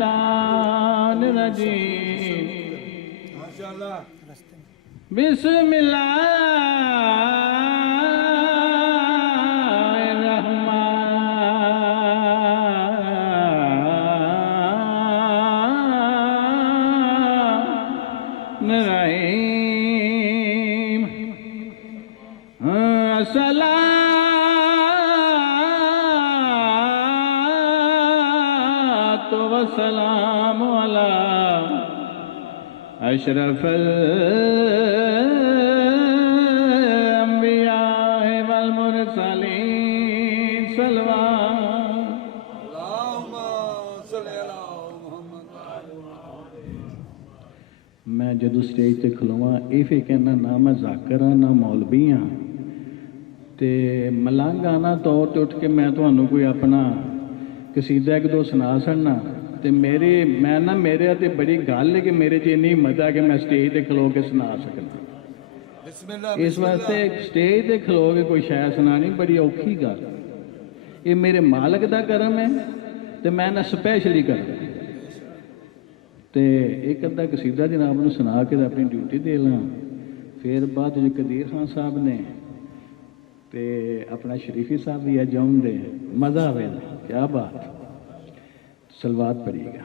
الشیطان الرجیم بسم اللہ الرحمن الرحیم الصلاۃ والسلام علی اشرف الانبیاء والمرسلین صلوات اللہم صلی علی محمد۔ میں جدو سٹیج تے کھلواں یہ پھر کہنا نہ میں ذاکر ہاں نہ مولوی ہاں تے ملنگ آنا طور تے اٹھ کے میں تمہیں کوئی اپنا قصیدہ ایک دو سنا سڑنا تے میرے تے بڑی گل ہے کہ میرے چینی ہمت ہے کہ میں سٹیج تے کھلو کے سنا سکنا۔ اس واسطے سٹیج تے کھلو کے کوئی شاید سنانی بڑی اوکھی گل، یہ میرے مالک دا کرم ہے تے میں نہ سپیشلی کرنا تے ایک ادھا قصیدہ جناب نے سنا کے اپنی ڈیوٹی دے لاں، پھر بعد جو قدیر خان صاحب نے تے اپنا شریفی صاحب بھی جاؤں دے مزہ آئے گا، کیا بات، سلوات پڑھیے گا۔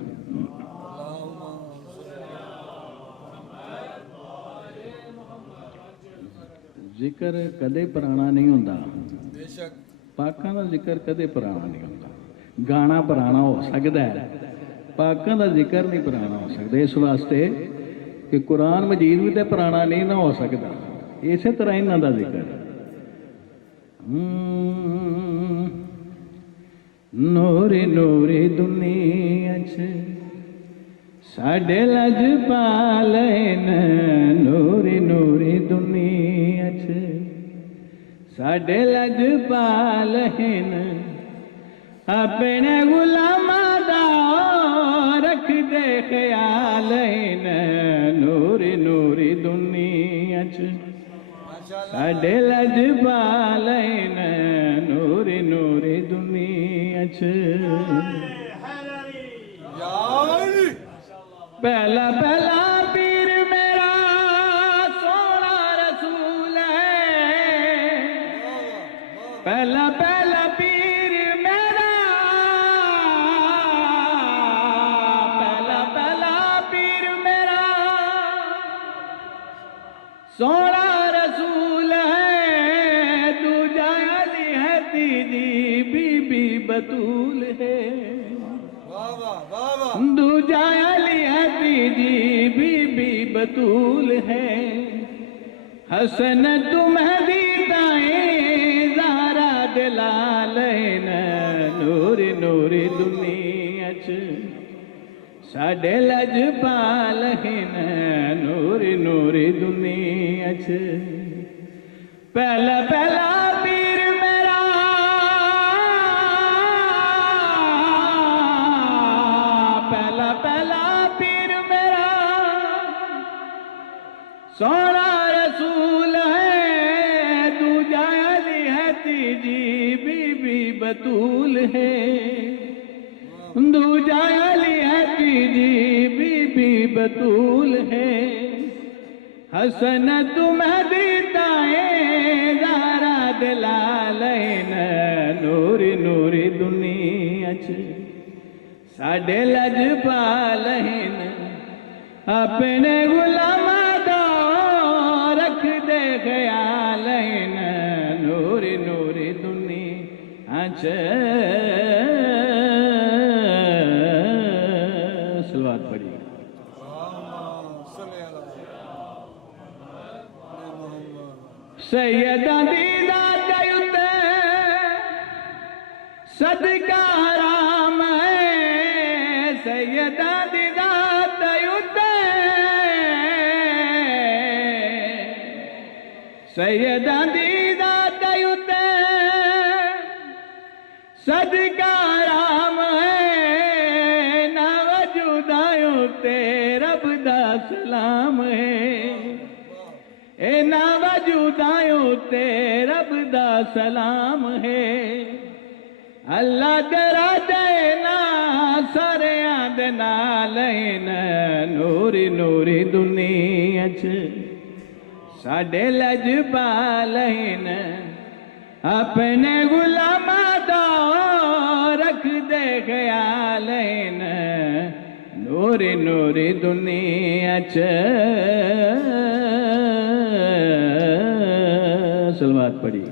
ذکر کدے پرانا نہیں ہوتا، پاکاں دا ذکر کدے پرانا نہیں ہوتا، گانا پرانا ہو سکتا ہے، پاکاں دا ذکر نہیں پرانا ہو سکتا، اس واسطے کہ قرآن مجید بھی تے پرانا نہیں نہ ہو سکتا، اسی طرح انہاں دا ذکر نوری نوری دنیا ساڈے لج پالین، نوری نوری دنیا ساڈے لج پالین، اپنے غلاماں دا رکھ دے خیالین، نوری نوری دنیا ساڈے لج پالین، نوری نوری دنیا پہلا پہلا پیر میرا سونا رسول ہے، پہلا پہلا پیر میرا، پہلا پہلا پیر میرا سونا رسول ہے، دوجا علی ہے تیجی بی بی بطول ہے، دوجا علی ہے تیجی بی بی بطول ہے، حسن تمہیں دائیں زہرا دلالین، نوری نوری دنیا ساڈے لج پالین، نوری نوری دنیا پہلا پہلا پیر میرا، پہلا پہلا پیر میرا سونا رسول ہے، دوجا علی ہے تیجی بی بی بطول ہے، دوجا علی ہے تیجی بی بی بطول ہے، حسن تمہیں دائیں زہرا دلالین، نوری نوری دنیا ساڈے لج پالین، اپنے غلاماں دا رکھ دے خیالین، نوری نوری دنیا سلوات پڑھی۔ سیدہ دیدہ دیوتے صدقہ حرام ہے، سیدہ دیدہ دیوتے، سیدہ دیدہ دیوتے صدقہ حرام ہے، نہ وجودائیوں تے رب دا سلام ہے، اے نہ وجودائیوں تے رب دا سلام ہے، اللہ تیرا دینا سریاں دے دے نال نوری نوری دنیا چ ساڈے لجپال اپنے غلاماں دا رکھ دے خیال نوری نوری دنیا چ سلوات پڑھی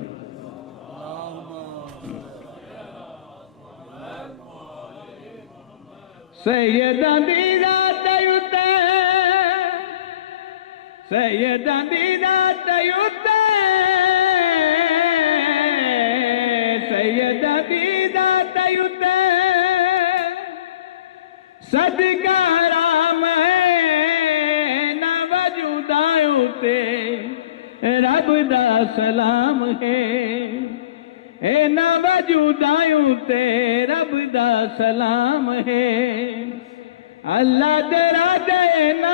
سیداں دی ذات اُتے سیداں دی ذات اُتے سیداں دی ذات اُتے صدقہ حرام ہے نہ وجوداں اُتے رب دا سلام ہے اے نہ وجوداں اُتے رب دا سلام ہے اللہ تیرا دینا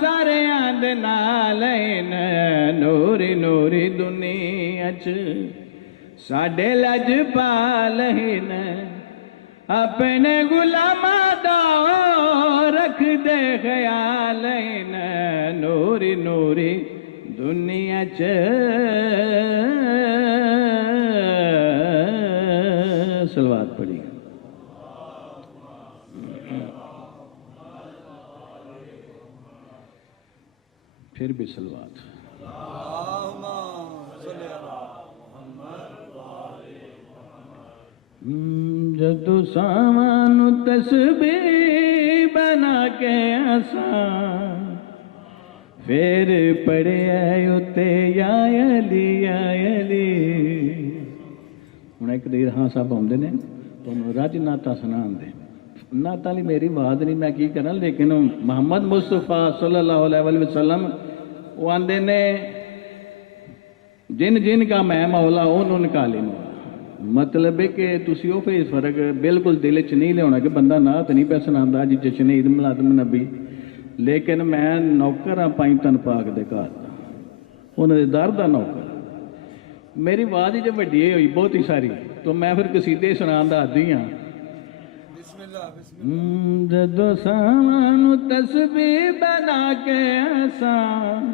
سارے دے نال نوری نوری دنیا چ ساڈے لجپال اپنے غلاماں دا رکھ دے خیال نوری نوری دنیا چ سلوات پڑھی پھر بھی سلوات جدو سامان تسبیح بنا کے آسان پھر پڑے اتے یا علی یا علی ہوں ایک دیر ہاں صاحب آتے ہیں تو رج ناتا سنا دے نعت علی میری آواز نہیں میں کی کرنا لیکن محمد مصطفیٰ صلی اللہ علیہ وسلم وہ آندے نے جن جن کا میں مولا انہوں کا لے مولا مطلب ہے کہ تسی وہ پھر فرق بالکل دل چ نہیں لیا کہ بندہ نعت نہیں پہ سنا جی جشن عید میلاد النبی لیکن میں نوکر ہاں پائی تن پاک دے گھر انہوں نے در دا نوکر میری آواز جب وڈی ہوئی بہت ہی ساری تو میں پھر قصیدے سنا دی ہاں جدو سامان تسبیح بنا کے آسان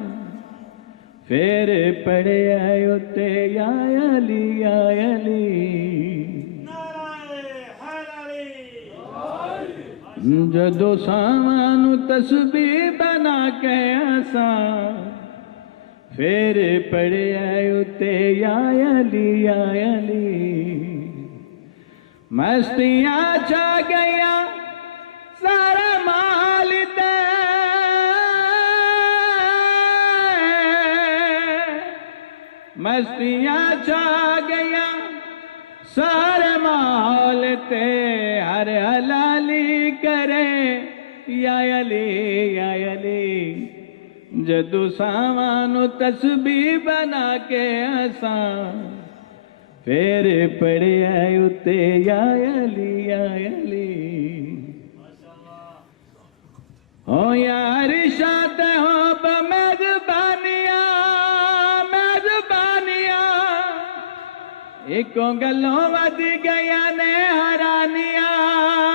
پھر پڑے اتے یا علی یا علی جدو سامان تسبیح بنا کے آسان پھر پڑے اتے یا علی یا علی مستیاں چھا گیا سارا مال تے مستیاں چھا گیا سارے مال تے ہر حلالی کرے یا علی یا علی جدو سامان تسبیح بنا کے آسان پھر پڑے اتے یا علی یا علی ہو یا ارشاد ہو بمیزبانیاں میزبانیاں ایکوں گلوں ود گیا نے حرانیاں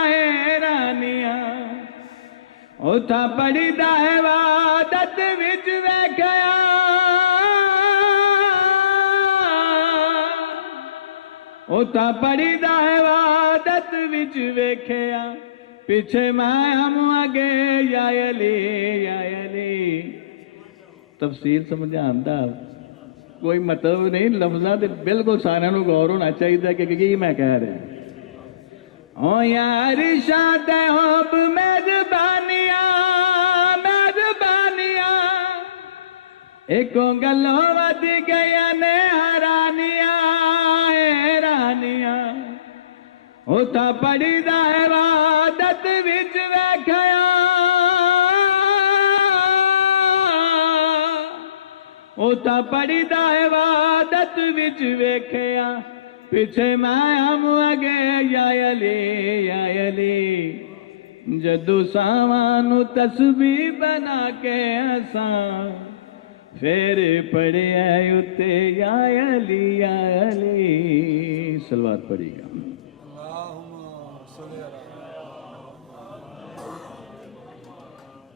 حیرانیاں اتھا پڑی دا عبادت وچ ویکھیا اتھا پڑی دا عبادت وچ ویکھیا پیچھے میں ہم آگے یا علی یا علی تفسیر سمجھان دا کوئی مطلب نہیں لفظاں تے بالکل سارے نوں غور ہونا چاہیے کہ کی میں کہہ رہا او یا ارشاد حب میزبانیاں میزبانیاں ایکوں گلوں ود گیا نے حرانیاں حیرانیاں اتھا پڑی دا عبادت وچ ویکھیا اتھا پڑی دا عبادت وچ ویکھیا پیچھے میں ہم اگے یا علی یا علی جدو سامان تسبیح بنا کے آسان پھر پڑے اتے یا علی یا علی سلوات پڑھی گا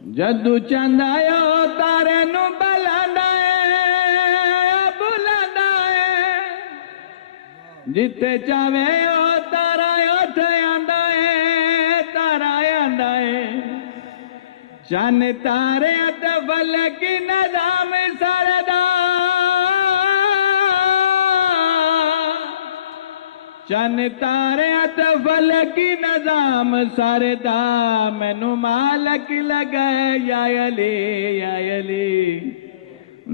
جدو چند آیا تارے نو بلانا ہے جتے چاہے او تارا اٹھ آندا ہے تارا آندا ہے چند تارے تے فلک نظام سردا چند تارے تے فلک نظام سردا مینو مالک لگے یا علی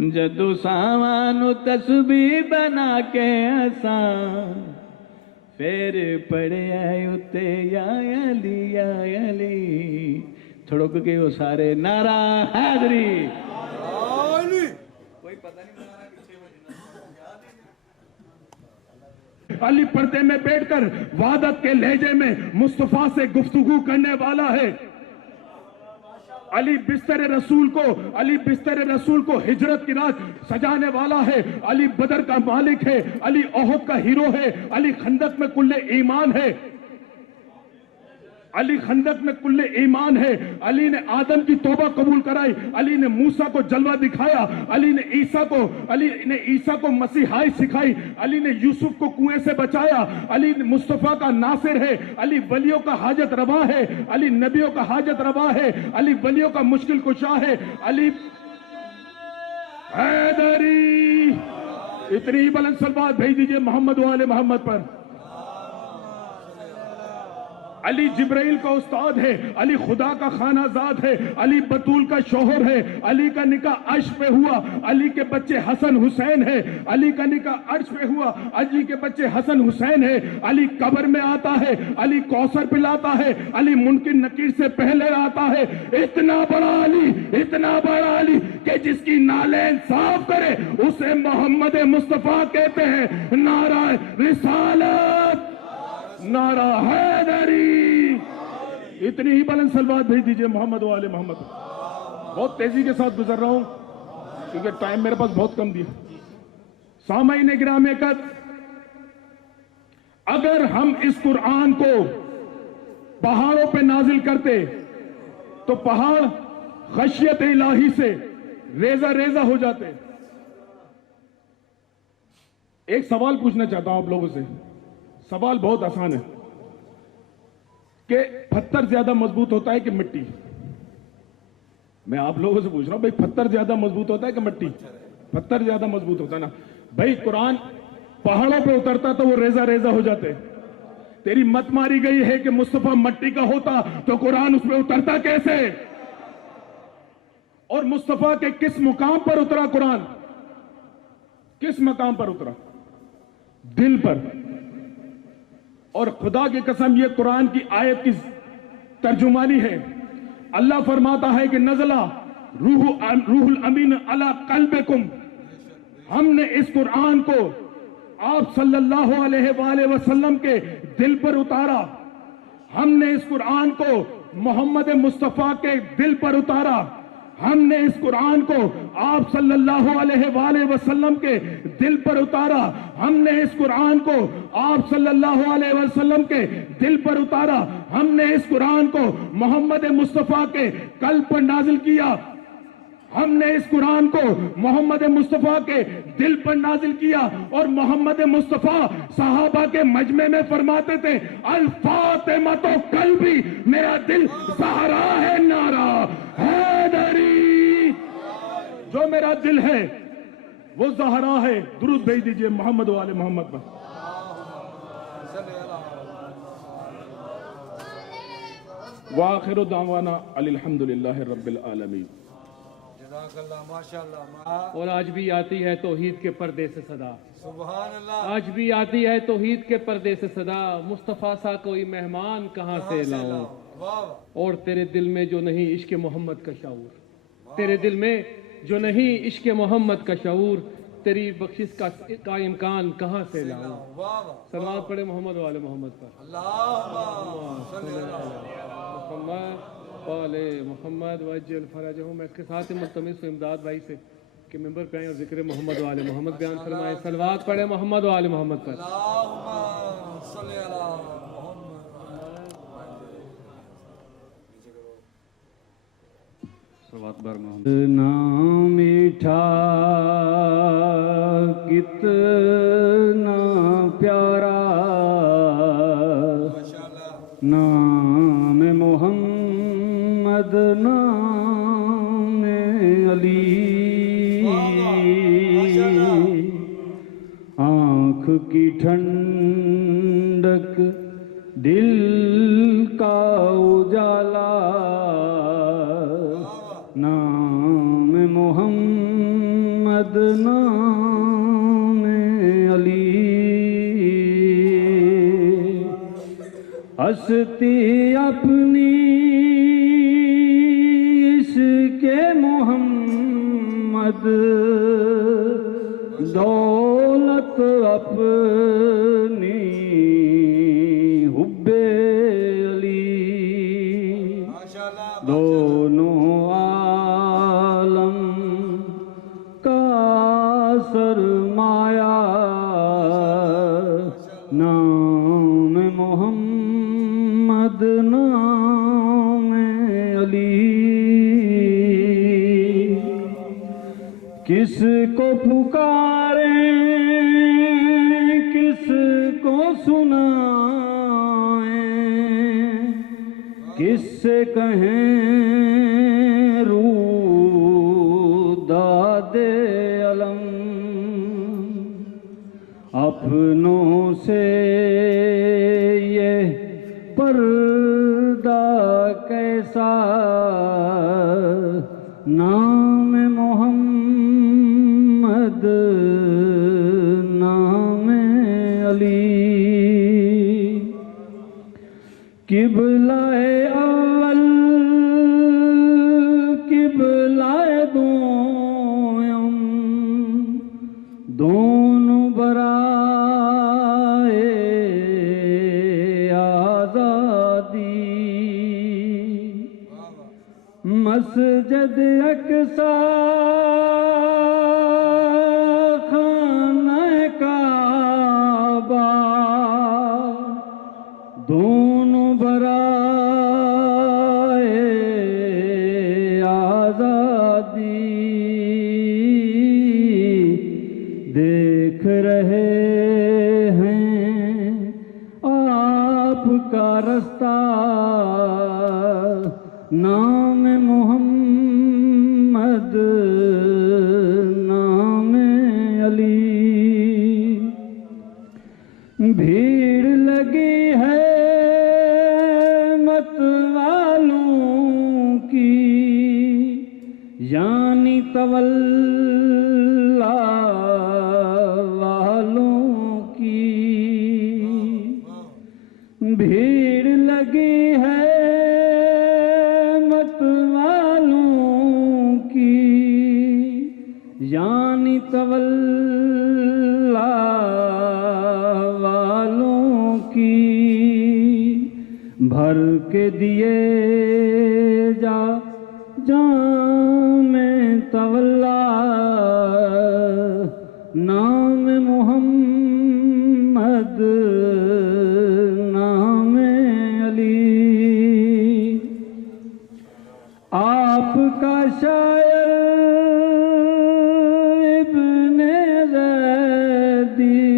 جدو ساوانو تسبیح بنا کے آسان پھر پڑے آئے اتے یا علی تھڑک کے وہ سارے نعرہ حیدری کوئی پتہ نہیں نعرہ کسے وجہ علی پردے میں بیٹھ کر وحدت کے لہجے میں مصطفیٰ سے گفتگو کرنے والا ہے علی بستر رسول کو ہجرت کی رات سجانے والا ہے علی بدر کا مالک ہے علی احد کا ہیرو ہے علی خندق میں کل ایمان ہے علی خندق میں کل ایمان ہے علی نے آدم کی توبہ قبول کرائی علی نے موسیٰ کو جلوہ دکھایا علی نے عیسیٰ کو مسیحائی سکھائی علی نے یوسف کو کنویں سے بچایا علی مصطفیٰ کا ناصر ہے علی ولیوں کا حاجت روا ہے علی نبیوں کا حاجت روا ہے علی ولیوں کا مشکل کشا ہے علی حیدری اتنی ہی بلند صلوات بھیج دیجئے محمد و آل محمد پر علی جبرائیل کا استاد ہے علی خدا کا خانہ زاد ہے علی بطول کا شوہر ہے علی کا نکاح عرش پہ ہوا علی کے بچے حسن حسین ہے علی کا نکاح عرش پہ ہوا علی کے بچے حسن حسین ہے علی قبر میں آتا ہے علی کوثر پلاتا ہے علی منکر نکیر سے پہلے آتا ہے اتنا بڑا علی کہ جس کی نالین صاف کرے اسے محمد مصطفیٰ کہتے ہیں نعرہ رسالت نعرہ حیدری اتنی ہی بلند صلوات بھیج دیجئے محمد و آل محمد بہت تیزی کے ساتھ گزر رہا ہوں کیونکہ ٹائم میرے پاس بہت کم دیا سامعین گرامی قدر اگر ہم اس قرآن کو پہاڑوں پہ نازل کرتے تو پہاڑ خشیت الہی سے ریزہ ہو جاتے ایک سوال پوچھنا چاہتا ہوں آپ لوگوں سے سوال بہت آسان ہے کہ پتھر زیادہ مضبوط ہوتا ہے کہ مٹی میں آپ لوگوں سے پوچھ رہا ہوں بھائی پتھر زیادہ مضبوط ہوتا ہے کہ مٹی پتھر زیادہ مضبوط ہوتا ہے نا بھائی قرآن پہاڑوں پہ اترتا تو وہ ریزہ ہو جاتے تیری مت ماری گئی ہے کہ مصطفیٰ مٹی کا ہوتا تو قرآن اس پہ اترتا کیسے اور مصطفیٰ کے کس مقام پر اترا قرآن کس مقام پر اترا دل پر اور خدا کی قسم یہ قرآن کی آیت کی ترجمانی ہے اللہ فرماتا ہے کہ نزلہ روح الامین علی قلبکم ہم نے اس قرآن کو آپ صلی اللہ علیہ وآلہ وسلم کے دل پر اتارا ہم نے اس قرآن کو محمد مصطفیٰ کے دل پر اتارا ہم نے اس قرآن کو آپ صلی اللہ علیہ وآلہ وسلم کے دل پر اتارا ہم نے اس قرآن کو آپ صلی اللہ علیہ وسلم کے دل پر اتارا ہم نے اس قرآن کو محمد مصطفیٰ کے قلب پر نازل کیا ہم نے اس قرآن کو محمد مصطفیٰ کے دل پر نازل کیا اور محمد مصطفیٰ صحابہ کے مجمع میں فرماتے تھے الفاطمہ تو قلبی میرا دل زہرا ہے نعرہ حیدری جو میرا دل ہے وہ زہرا ہے درود بھیج دیجئے محمد و آل محمد پر وآخر دعوانا الحمدللہ رب العالمین اور آج بھی آتی ہے توحید کے پردے سے صدا سبحان اللہ آج بھی آتی ہے توحید کے پردے سے صدا مصطفیٰ سا کوئی مہمان کہاں سے لاؤں اور تیرے دل میں جو نہیں عشق محمد کا شعور تیرے دل میں جو نہیں عشق محمد کا شعور تیری بخشش کا امکان کہاں سے لاؤں صلوات پڑھے محمد و آل محمد پر محمد قال محمد وجل فرجہم میں کے ساتھ ملتمس و امداد بھائی سے کہ ممبر پہ آئیں اور ذکر محمد و آل محمد بیان فرمائے صلوات پڑھے محمد و آل محمد پر اللہم صلی علی محمد کتنا میٹھا کتنا پیارا نام محمد نام علی، آنکھ کی ٹھنڈک دل کا اجالا نام محمد نام علی، ہستی اپنی اس کے محمد، دولت اپنی حب علی، دونوں عالم کا سرمایہ نام محمد نام علی، کس کو پکاریں کس کو سنائیں، کس سے کہیں روداد علم، اپنوں سے یہ پردہ کیسا نام محمد نام علی، قبلہ اول قبلہ دوم دونوں برائے آزادی، مسجد اقصی خانہ کعبہ دونوں برائے آزادی، دیکھ رہے ہیں آپ کا رستہ نام محمد نام علی، بھیڑ لگی ہے مت والوں کی، یعنی تولا والوں کی، بھیڑ لگی ہے مت والوں کی، یعنی تولا والوں کی، بھر کے دیے جا جام تولا نام محمد نام علی، آپ کا شاعر ابن زیدی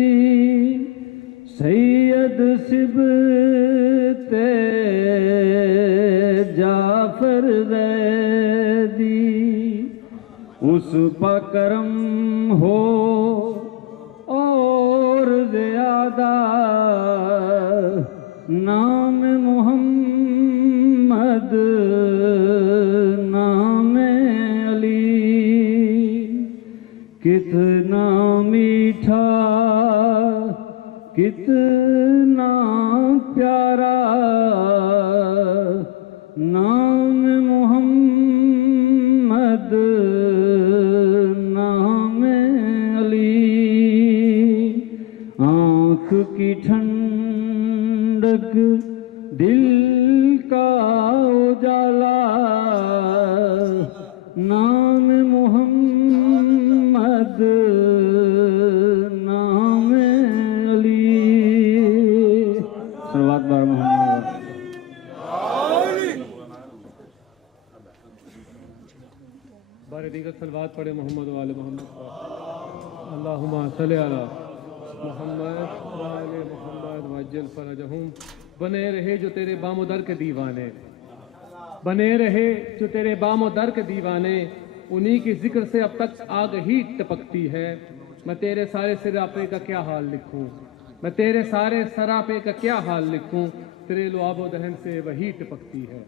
سید سبت جعفر زیدی، اس پا کرم ہو اور زیادہ نام محمد نام علی، کتنا میٹھا کتنا پیارا نام محمد نام علی، آنکھ کی ٹھنڈک دل کا اجالا نام محمد نام علی، صلوات بار محمد بارے دیگر صلوات پڑھے محمد و آل محمد پر اللہم صلی علی محمد و آل محمد وعجل فرجہم. بنے رہے جو تیرے بام و در کے دیوانے، بنے رہے جو تیرے بام و در کے دیوانے، انہی کی ذکر سے اب تک آگ ہی ٹپکتی ہے. میں تیرے سارے سراپے کا کیا حال لکھوں، میں تیرے سارے سراپے کا کیا حال لکھوں، تیرے لعاب و دہن سے وہی ٹپکتی ہے.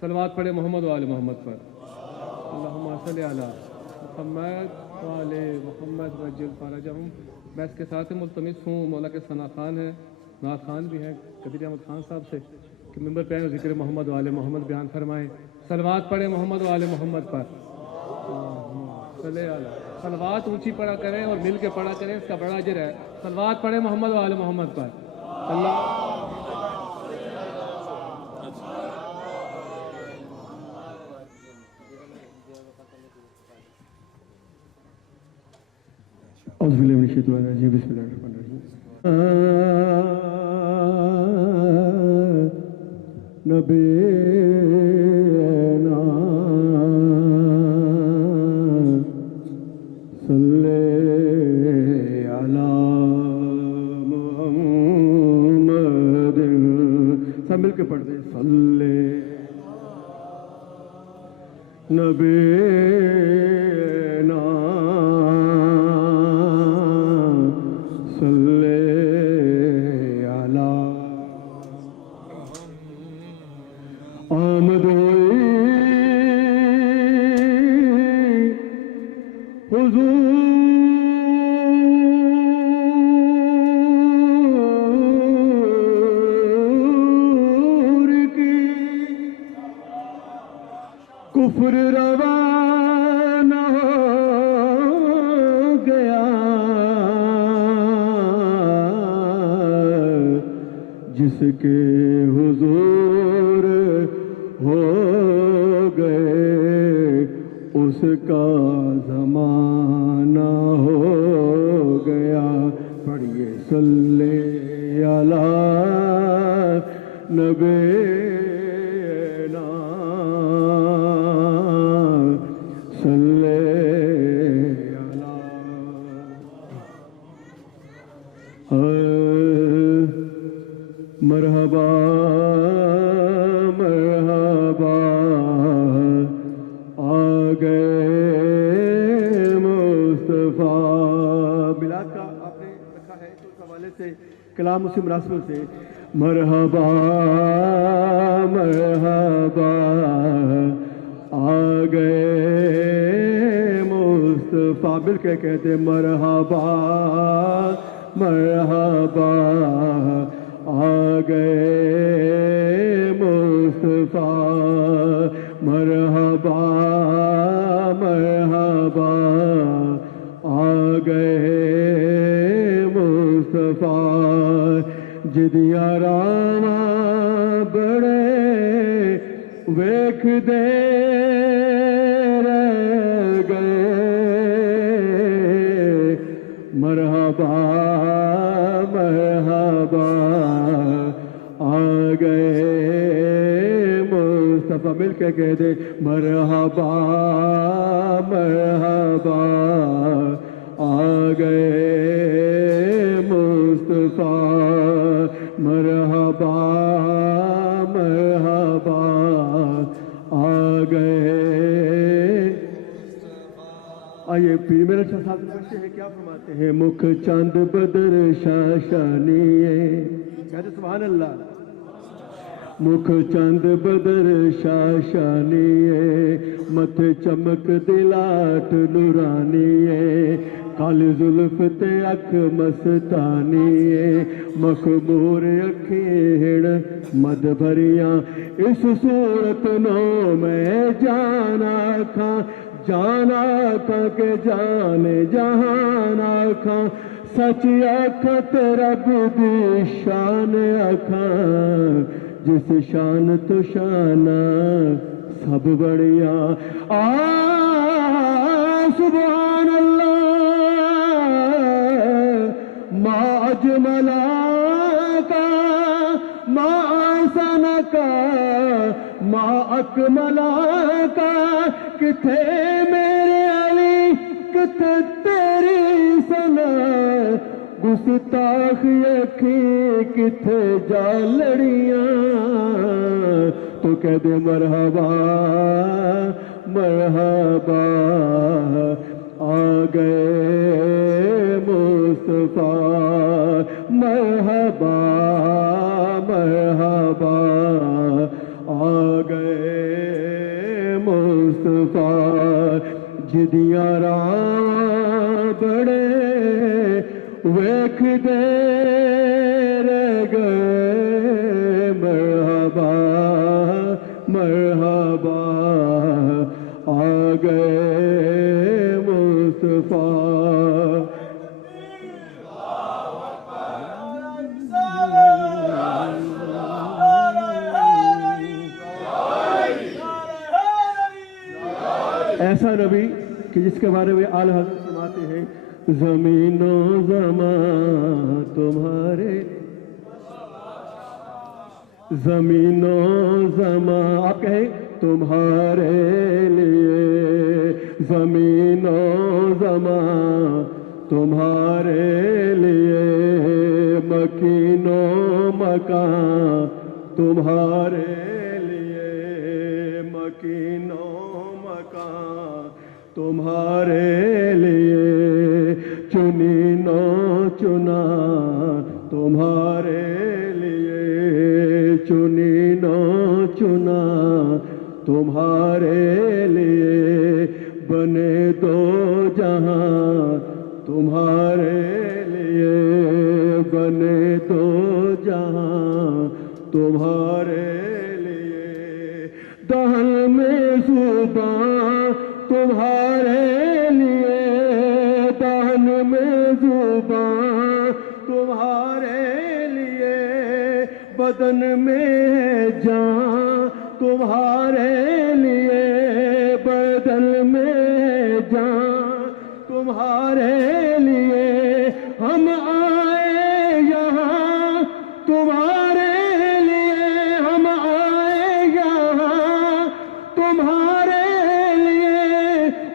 صلوات پڑھے محمد و آل محمد پر اللہم صلی علی محمد و آل محمد وعجل فرجہم. میں اس کے ساتھ ملتمس ہوں مولا کے ثنا خان ہیں، نعت خان بھی ہیں، قدیر احمد خان صاحب سے کہ ممبر پہ آئیں اور ذکر محمد و آل محمد بیان فرمائیں. صلوات پڑھے محمد و آل محمد پر صلی علی. صلوات اونچی پڑھا کریں اور مل کے پڑھا کریں، اس کا بڑا اجر ہے. صلوات پڑھے محمد و آل محمد پر. اللہ اعوذ باللہ من الشیطان الرجیم بسم اللہ الرحمن الرحیم. نبینا صلی علی محمد. سب مل کے پڑھ دیں. صلی نبینا صلی علی. آمد ہوئی حضور کی، کفر روانہ ہو گیا، جس کے حضور ہو گئے اس کا زمانہ ہو گیا. پڑھیے صلی علی نبینا صلی علی. مرحبا مرحبا آ گئے مصطفیٰ. میلاد کا آپ نے رکھا ہے تو اس حوالے سے کلام اسی مناسبت سے مرحبا مرحبا آ گئے مصطفیٰ. مل کے کہتے مرحبا مرحبا آ گئے مصطفیٰ. مرحبا مرحبا آ گئے مصطفیٰ. جدیاں راما بڑے ویکھ دے رہ گئے. مرحبا مرحبا آ گئے مصطفیٰ. مل کے کہہ دے مرحبا مرحبا آ گئے مصطفیٰ. مرحبا مرحبا آ گئے. آئیے پیر میرے شاہ صاحب پڑھتے ہیں، کیا فرماتے ہیں؟ مکھ چاند بدر شاشانیے. کہتے سبحان اللہ. مکھ چاند بدر شاشانیے، متھے چمک دلاٹ نورانیے، کالی زلف تے اکھ مستانیے، مخمور اکھیں مد بھریاں. اس صورت نو میں جانا کھاں، جانا کھاں کہ جانے جہانا کھاں. سچ آکھت رب دی شان آکھاں، جس شان تو شانہ سب بڑیا. سبحان اللہ ما اجملا کا ما آسان کا ما मा अकमला का किथे मेरे अली किथे तेरी सना गुस्ताख अखी किथे जा लड़ियां तो कह दे मरहबा मरहबा आ गए मुस्तफा मरहबा मरहबा आ गए मुस्तफा जिदियां राह बड़े वेख दे रह गए मरहबा मरहबा आ गए मुस्तफा ऐसा नबी कि जिसके बारे में आला हज़रत फरमाते हैं ज़मीनो ज़मा तुम्हारे ज़मीनो ज़मा आप कहें तुम्हारे लिए ज़मीनो ज़मा तुम्हारे लिए मकीनो मकान तुम्हारे लिए मकीनो मकान तुम्हारे लिए चुनी नो चुना तुम्हारे लिए चुनी नो चुना तुम्हारे लिए बने दो जहां तुम्हारे लिए बने दो जहां तुम्हारे लिए दहन में जुबान तुम्हारे लिए दहन में जुबान तुम्हारे लिए बदन में जान तुम्हारे लिए बदन में जान तुम्हारे लिए हम आए यहाँ तुम्हारे लिए हम आए यहाँ तुम्हारे लिए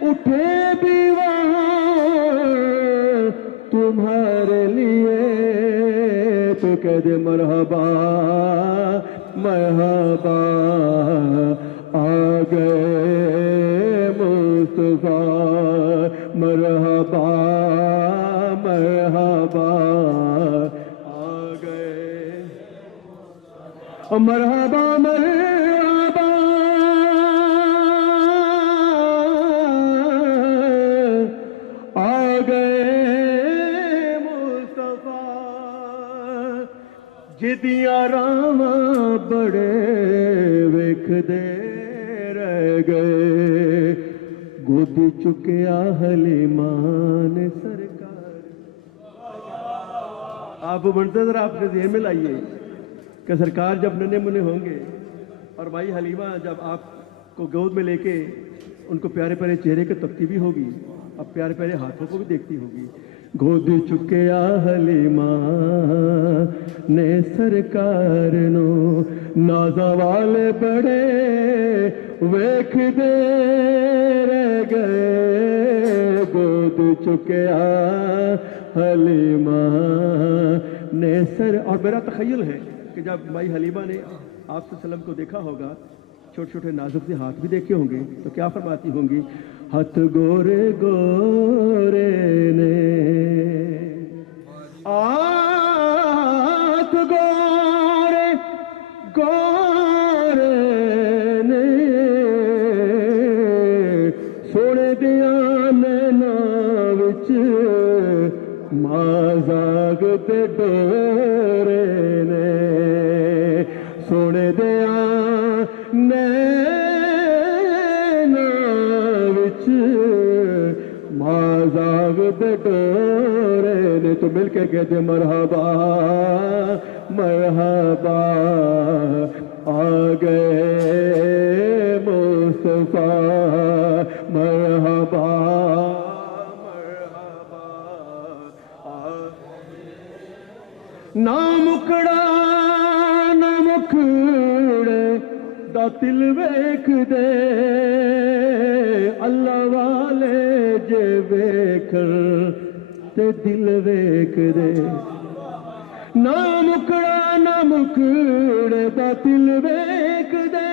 उठे भी वहाँ तुम्हारे लिए तो कह दे मरहबा मरहबा आ गए मुस्तफा मरहबा मरहबा आ गए मरहबा मरहबा आ गए मुस्तफा जिदियां रावां बड़े वेखदे रह गए गोद चुकिया हलीमा ने सरकार आप वो मंजर जरा आपने ज़हन में लाइए कि सरकार जब नन्हे मुन्ने होंगे और भाई हलीमा जब आपको गोद में लेके उनको प्यारे प्यारे चेहरे की तकती भी होगी अब प्यारे प्यारे हाथों को भी देखती होगी गोद चुकिया हलीमा ने सरकार नो नाजा वाले बड़े वेख दे रह गए गोद चुकिया हलीमा ने सर और मेरा तखय्युल है कि जब माई हलीमा ने आप सल्लम को देखा होगा छोटे छोटे नाजुक से हाथ भी देखे होंगे तो क्या फरमाती होंगी हाथ गोरे गोरे ने हाथ गोरे गोरे ने सोने दिया नैना विच माजाग ते डोरे ने सोने दिया नैना विच माजाग ते डोरे ने तो मिल के कहते मरहबा मरहबा आ गए मुस्तफा मरहबा मरहबा ना मुकड़ा ना मुखड़े दा دا دل ویکھ دے اللہ والے جے ویکھن تے دل ویکھ دے نہ مکڑا نہ مکڑے دا دل ویکھ دے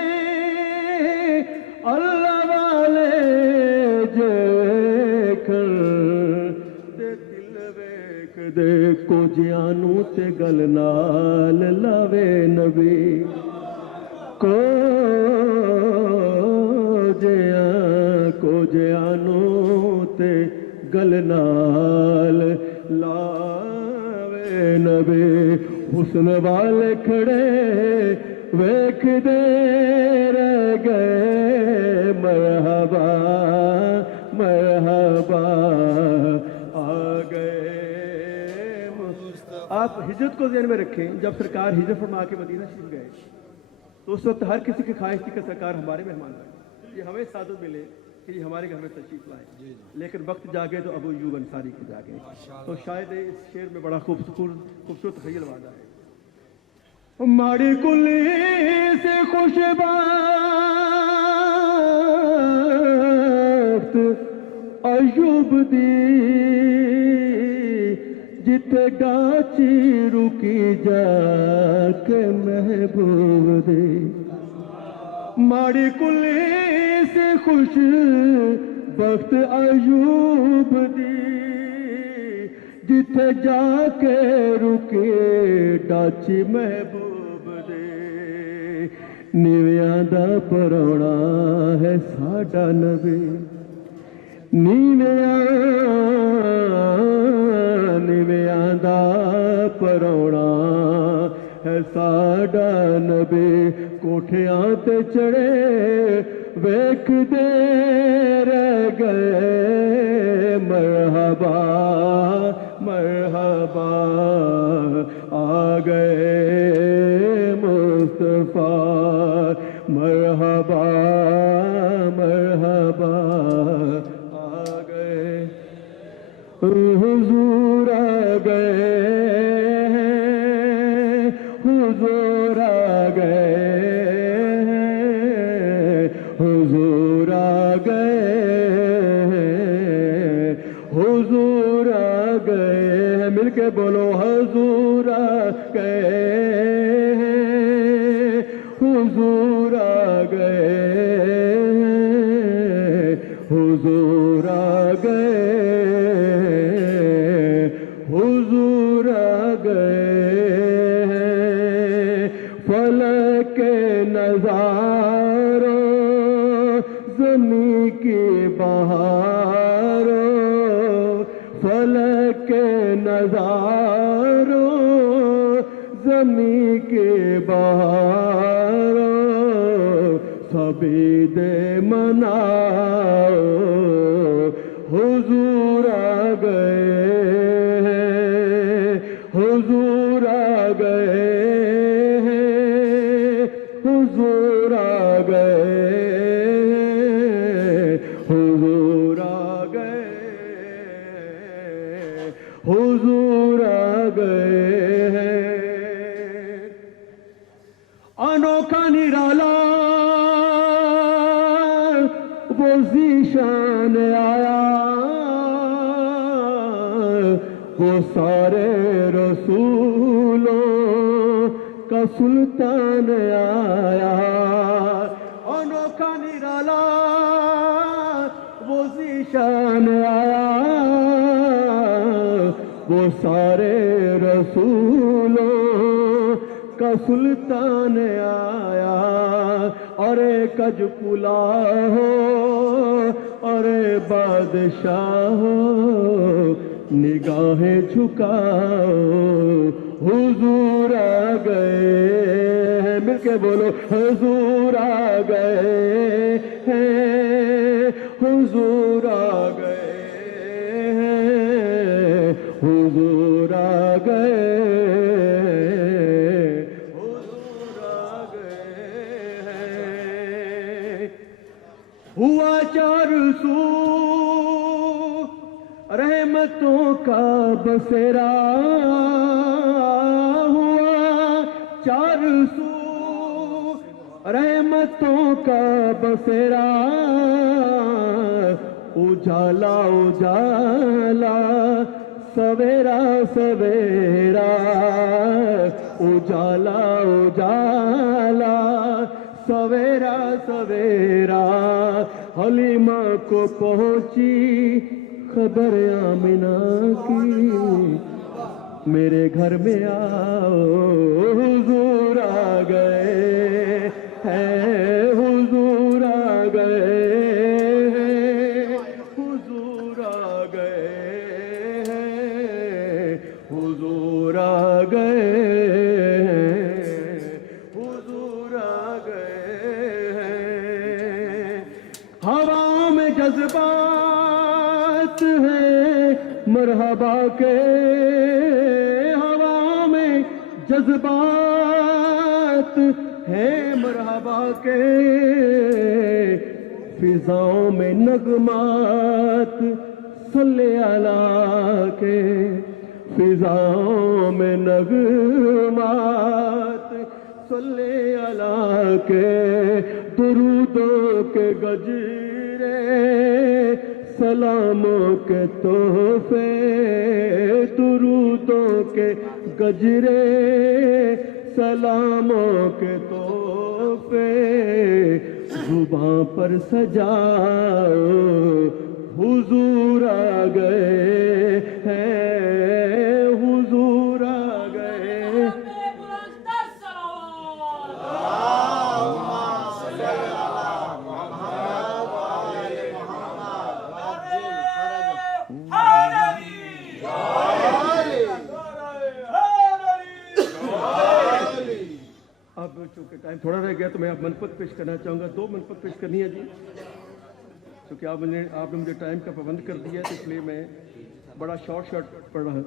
اللہ والے جے ویکھن تے دل ویکھ دے کو جیانو تے گل نال لاوے نبی کو جیانو تے گل نال لاوے نبی حسن والے کھڑے ویکھ دے رہ گئے مرحبا مرحبا آ گئے آپ ہجرت کو ذہن میں رکھیں جب سرکار ہجرت فرما کے مدینہ شریف گئے تو اس وقت ہر کسی کی خواہش تھی کہ سرکار ہمارے مہمان بنے یہ ہمیں سعادت ملے کہ یہ ہمارے گھر میں تشریف لائے لیکن وقت جاگے تو ابو ایوب انصاری کے جاگے تو شاید اس شعر میں بڑا خوبصورت تخیل وعدہ ہے ماڑی کلی سے خوشبخت ایوب دی جتے ڈاچی رکی جا کے محبوب دے ماڑی کلی سے خوش بخت ایوب دی جتے جا کے رکے ڈاچی محبوب دے نیویاں دا پرونا ہے ساڈا نبی نیویاں دا پرونا ہے ساڈا نبی کوٹھیاں تے چڑھے ویکھ دے رہ گئے مرحبا مرحبا آ گئے مصطفیٰ مرحبا مرحبا آ گئے حضور آ گئے حضور آ گئے حضور آ گئے حضور آ گئے مل کے بولو حضور آ گئے حضور آ گئے حضور آ گئے حضور آ گئے فلک نظاروں زمین کی بہاروں فلک نظاروں زمین کے بہاروں سبھی دے مناؤ حضور آ گئے حضور آ گئے حضور آ گئے حضور آ گئے حضور آ گئے انوکھا نرالا وہ ذیشان آیا وہ سارے رسولوں کا سلطان آیا انوکھا نرالا وہ ذیشان آیا وہ سارے رسولوں کا سلطان آیا اور کج پلا ہو اور بادشاہ ہو نگاہیں جھکاؤ حضور آ گئے مل کے بولو حضور آ گئے حضور آ گئے حضور آ گئے ہوا چار سو رحمتوں کا بسیرا ہوا چار سو रहमतों का बसेरा, उजाला उजाला सवेरा सवेरा, उजाला उजाला सवेरा सवेरा। हलीमा को पहुंची खबर आमिना की, मेरे घर में आओ हुजूर आ गए हैं, हुजूर आ गए हैं, हुजूर आ गए हैं, हुजूर आ गए हैं, हुजूर आ गए हैं। हवा में जज्बात है मरहबा के, हवा में जज्बात है मरहबा के, फिजाओं में नगमात सल्ले अला के, फिजाओं में नगमात सल्ले अला के। दुरूदों के गजरे सलामों के तोहफे, दुरूदों के गजरे सलामों के तोहफे, जुबां पर सजाओ हुजूर आ गए हैं, हुजूर आ गए। अब चूंकि टाइम थोड़ा रह गया तो मैं अब मनपत पेश करना चाहूँगा। 2 मनपत पेश करनी है जी, क्योंकि आपने मुझे टाइम का पाबंद कर दिया, तो इसलिए मैं बड़ा शॉर्ट पढ़ रहा हूँ।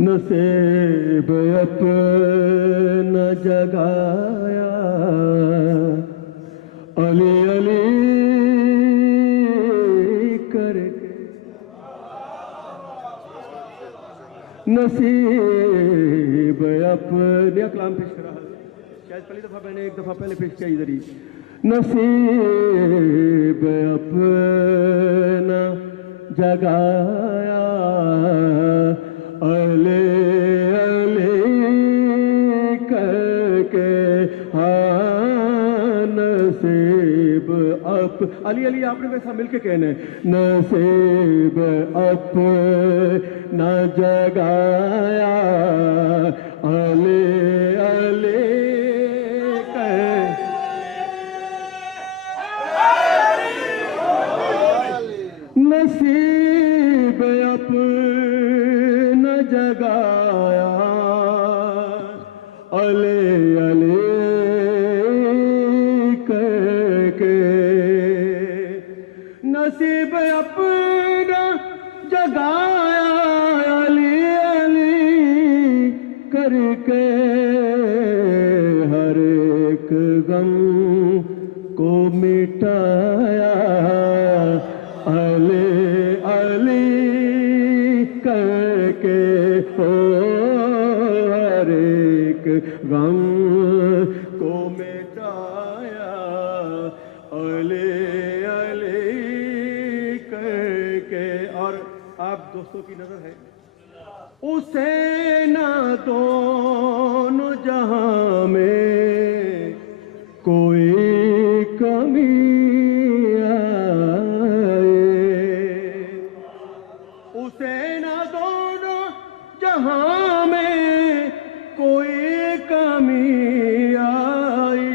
नसीब अपना जगाया अली अली करके, नसीब अपने कलाम पेश करा है, शायद पहली दफा मैंने एक दफा पहले पेश किया इधर ही। नसीब अपना जगाया अले अले करके, हाँ नसीब अप अली अली आपने वैसा मिलके कहना है। नसीब अपना जगाया अले अले नसीब अपना जगाया अले अले करके, नसीब अपना जगाया अली अली करके, हर एक गम को मिटाया अले अली करके, हो हर एक गम को मिटाया अले अली करके। और आप दोस्तों की नजर है, उसे ना दोनों जहां में कोई कमी जहां में कोई कमी आई,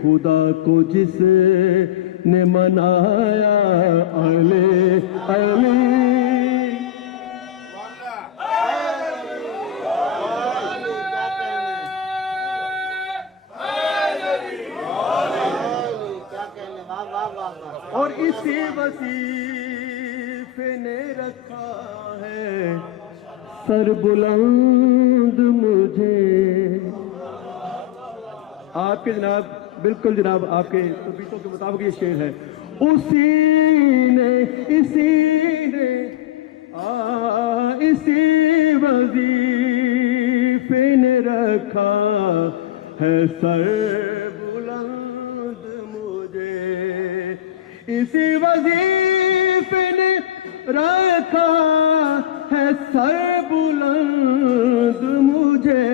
खुदा को जिसने मनाया अले अली। और इसी वसीफे ने रखा है सर बुलंद मुझे। आपके जनाब, बिल्कुल जनाब, आपके तबीयतों के मुताबिक ये शेर है। उसी ने इसी ने इसी वजीफे ने रखा ہے سر بلند مجھے، اسی وظیفے نے رکھا ہے سر بلند مجھے،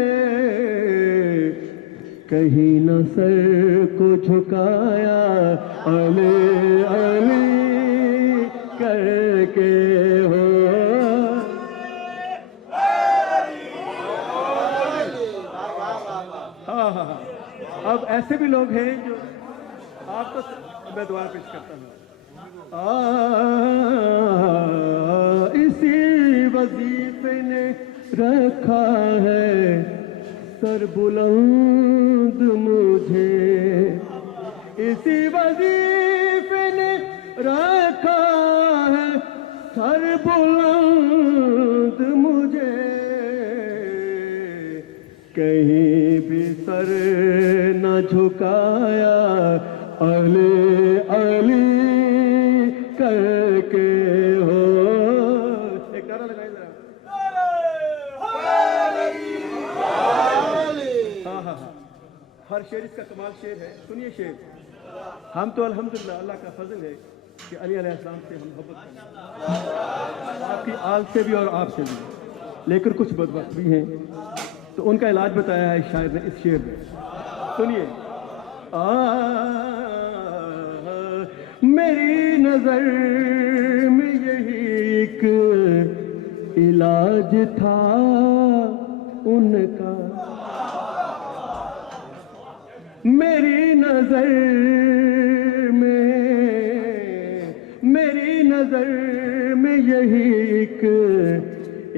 کہیں نہ سر کو جھکایا علی علی کر کے ہو۔ ہاں ہاں ہاں، اب ایسے بھی لوگ ہیں جو آپ تو میں دعا پیش کرتا ہوں۔ اسی وظیفے نے رکھا ہے سر بلند مجھے، اسی وظیفے نے رکھا ہے سر بلند مجھے، کہیں بھی سر نہ جھکایا علی علی کر کے ہو۔ ایک نعرہ لگائیں ذرا۔ ہاں ہاں ہاں، ہر شعر اس کا کمال شعر ہے۔ سنیے شعر، ہم تو الحمدللہ اللہ کا فضل ہے کہ علی علیہ السلام سے ہم محبت کرتے ہیں، آپ کی آل سے بھی اور آپ سے بھی، لیکن کچھ بدبخت بھی ہیں، تو ان کا علاج بتایا ہے شاعر نے اس شعر میں۔ سنیے، میری نظر میں یہی ایک علاج تھا ان کا، میری نظر میں یہی ایک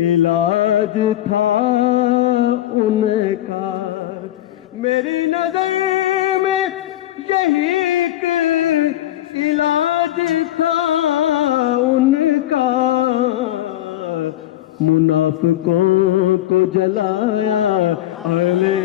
علاج تھا ان کا، میری نظر میں یہی ایک علاج تھا ان کا، منافقوں کو جلایا علی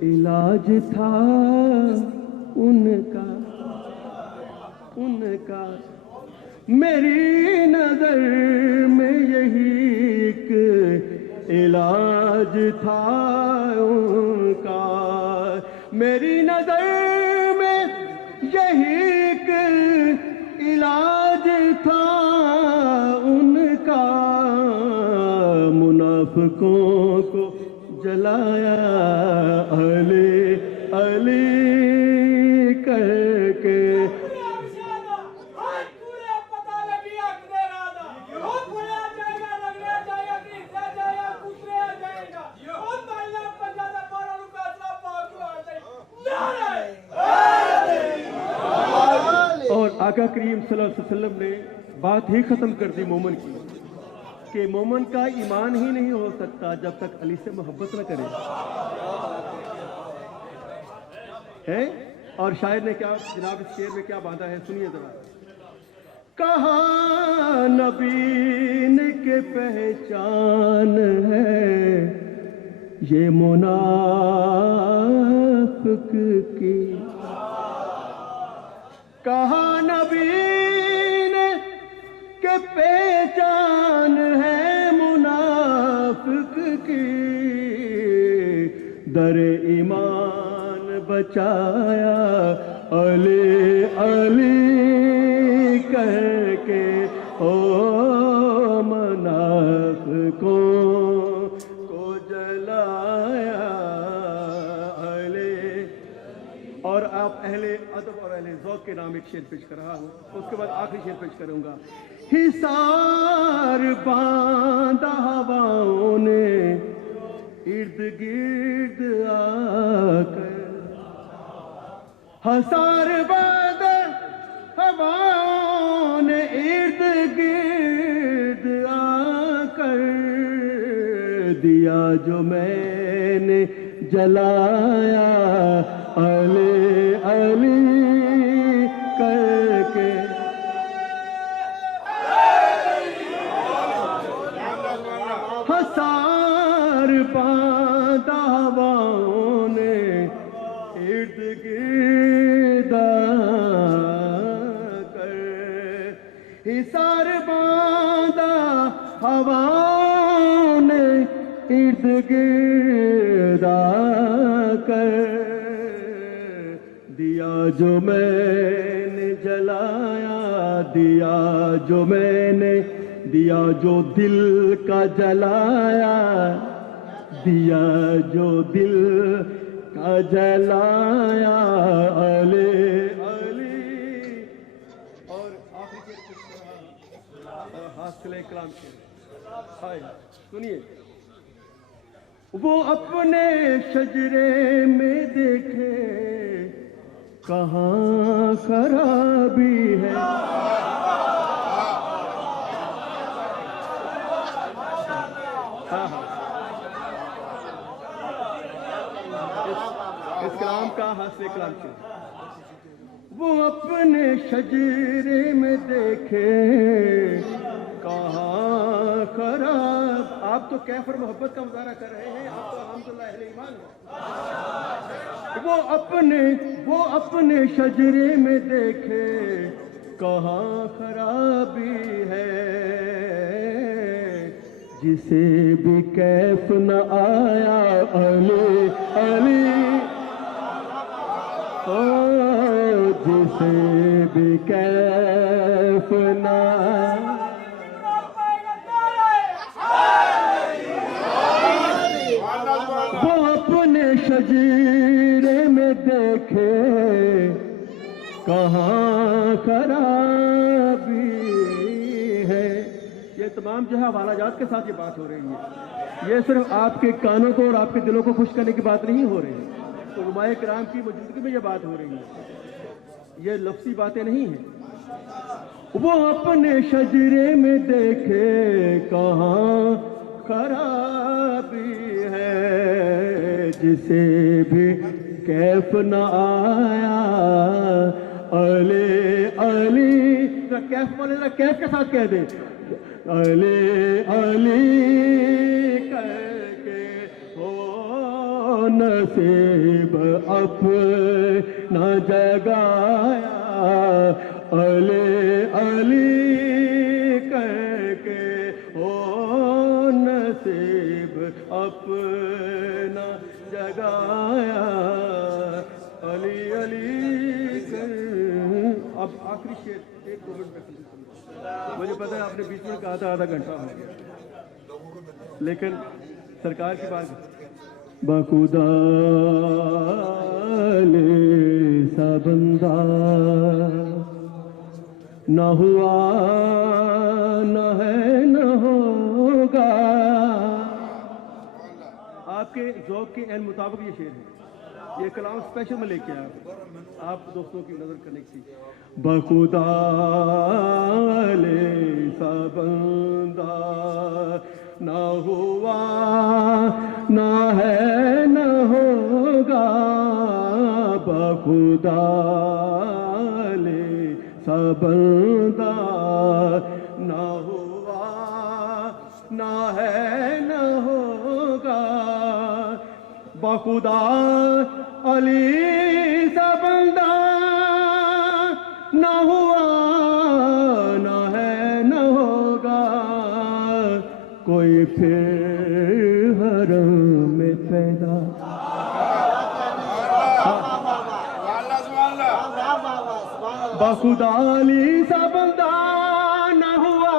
علاج تھا ان کا، میری نظر میں یہی ایک علاج تھا ان کا، میری نظر میں یہی ایک علاج تھا ان کا، منافقوں کو جلایا علی علی کر کے۔ اور آقا کریم صلی اللہ علیہ وسلم نے بات ہی ختم کر دی مومن کی، کہ مومن کا ایمان ہی نہیں ہو سکتا جب تک علی سے محبت نہ کرے ہے۔ اور شاعر نے کیا جناب اس شعر میں کیا باندھا ہے، سنیے ذرا۔ کہا نبی نے کہ پہچان ہے یہ منافق کی، کہا نبی نے کہ پہچان ہے منافق کی، در ایمان بچایا علی علی کہہ کے، او منافقوں کو جلایا علی۔ اور آپ اہل ادب اور اہل ذوق کے نام ایک شعر پیش کر رہا ہوں، اس کے بعد آخری شعر پیش کروں گا۔ حصار باندھا ہواؤں نے ارد گرد آ کر، حصار باندھا ہواؤں نے ارد گرد آ کر، دیا جو میں نے جلایا علی علی کر کے۔ باندھا ہواؤں نے ارد گرد کر، حصار باندھا ہواؤں نے ارد گرد کر، دیا جو میں نے جلایا، دیا جو میں نے، دیا جو دل کا جلایا، دیا جو دل کا جلایا، علی علی۔ اور آخری حاصل کلام کے سنیے، وہ اپنے شجرے میں دیکھے کہاں خرابی ہے، اس کلام کا حاصل کلام سے، وہ اپنے شجرے میں دیکھے کہاں خراب۔ آپ تو کیف اور محبت کا مظاہرہ کر رہے ہیں، آپ تو الحمدللہ اہل ایمان ہیں۔ وہ اپنے شجرے میں دیکھے کہاں خرابی ہے، جسے بھی کیف نہ آیا علی علی، جسے بھی کیف نہ آیا، وہ اپنے شجرے میں دیکھے کہاں خرابی ہے۔ یہ تمام جو ہے حوالہ جات کے ساتھ یہ بات ہو رہی ہے، یہ صرف آپ کے کانوں کو اور آپ کے دلوں کو خوش کرنے کی بات نہیں ہو رہی، علماء کرام کی موجودگی میں یہ بات ہو رہی ہے، یہ لفظی باتیں نہیں ہیں۔ وہ اپنے شجرے میں دیکھے کہاں خرابی ہے، جسے بھی کیف نہ آیا علی علی، کیف والے ذرا کیف کے ساتھ کہہ دیں، علی علی کر کے ہو نصیب اپنا جگایا، علی علی کر کے ہو نصیب اپنا جگایا، علی علی کر۔ اب آخری شعر ایک دو منٹ میں، مجھے پتہ ہے آپ نے بیچ میں کہا تھا آدھا گھنٹہ ہو گیا، لیکن سرکار کی بات بخدا سا بندہ نہ ہوا نہ ہے نہ ہوگا۔ آپ کے ذوق کے عین مطابق یہ شعر ہے، یہ کلام اسپیشل میں لے کے آیا آپ دوستوں کی نظر کرنے کی۔ بخدا سا بندہ نہ ہوا نہ ہے نہ ہوگا، بخدا سا بندہ نہ ہوا نہ ہے نہ ہوگا، بخدا علی سا بندہ نہ ہوا نہ ہے نہ ہوگا، کوئی پھر حرم میں پیدا، بخدا علی سا بندہ نہ ہوا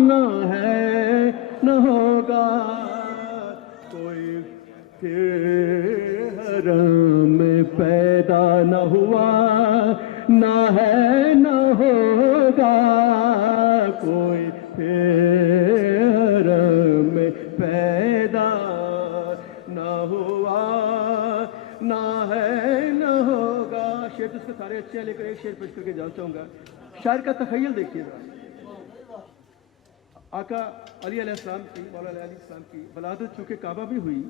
نہ ہے نہ ہوگا، کوئی پھر حرم میں پیدا نہ ہوا نہ ہے نہ ہوگا، کوئی پھر حرم میں پیدا نہ ہوا نہ ہے نہ ہوگا۔ شعر اس کے سارے اچھے ہیں، لیکن ایک شعر پیش کر کے جانا چاہوں گا۔ شاعر کا تخیل دیکھیے گا، آقا علی علیہ السلام کی، مولا علیہ السلام کی ولادت چونکہ کعبہ بھی ہوئی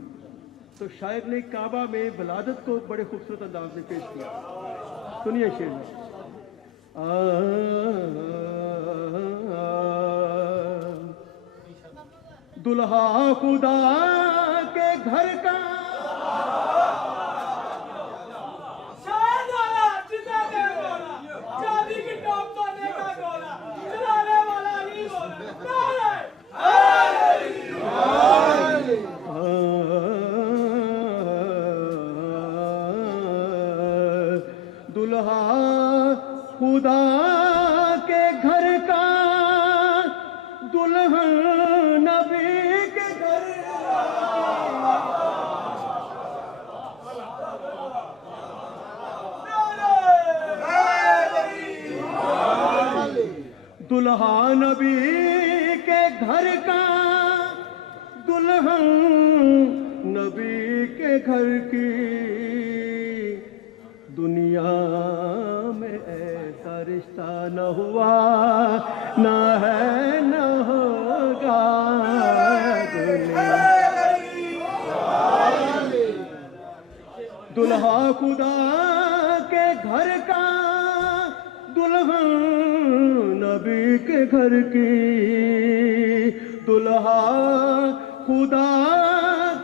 تو شاعر نے کعبہ میں ولادت کو بڑے خوبصورت انداز میں پیش کیا۔ سنیے شعر میں، دلہا خدا के घर का शायद वाला चिता दे वाला चांदी की टोप तोड़ने का गोला चलाने वाला नहीं बोला दुल्हा खुदा के घर का दुल्हन नबी के घर दुल्हा नबी के घर का दुल्हन नबी के घर की दुनिया में ऐसा रिश्ता न हुआ न है न होगा दुल्हा खुदा के घर का दुल्हन नबी के घर की दुल्हा खुदा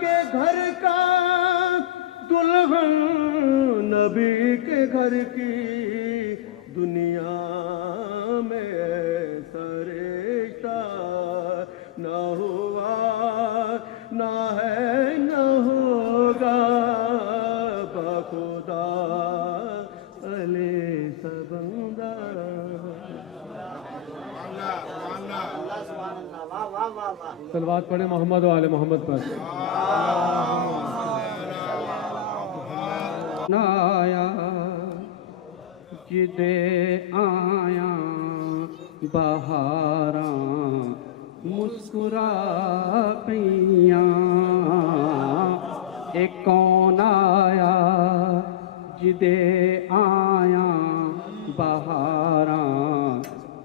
के घर का दुल्हन नबी के घर की दुनिया में ऐसा रिश्ता न हुआ न है न होगा बखुदा अले सबंदा सलवात पढ़े मोहम्मद वाले मोहम्मद पर। आया जिदे आया बहारां मुस्कुरा पईयां एक कौन आया जिदे आया बहारां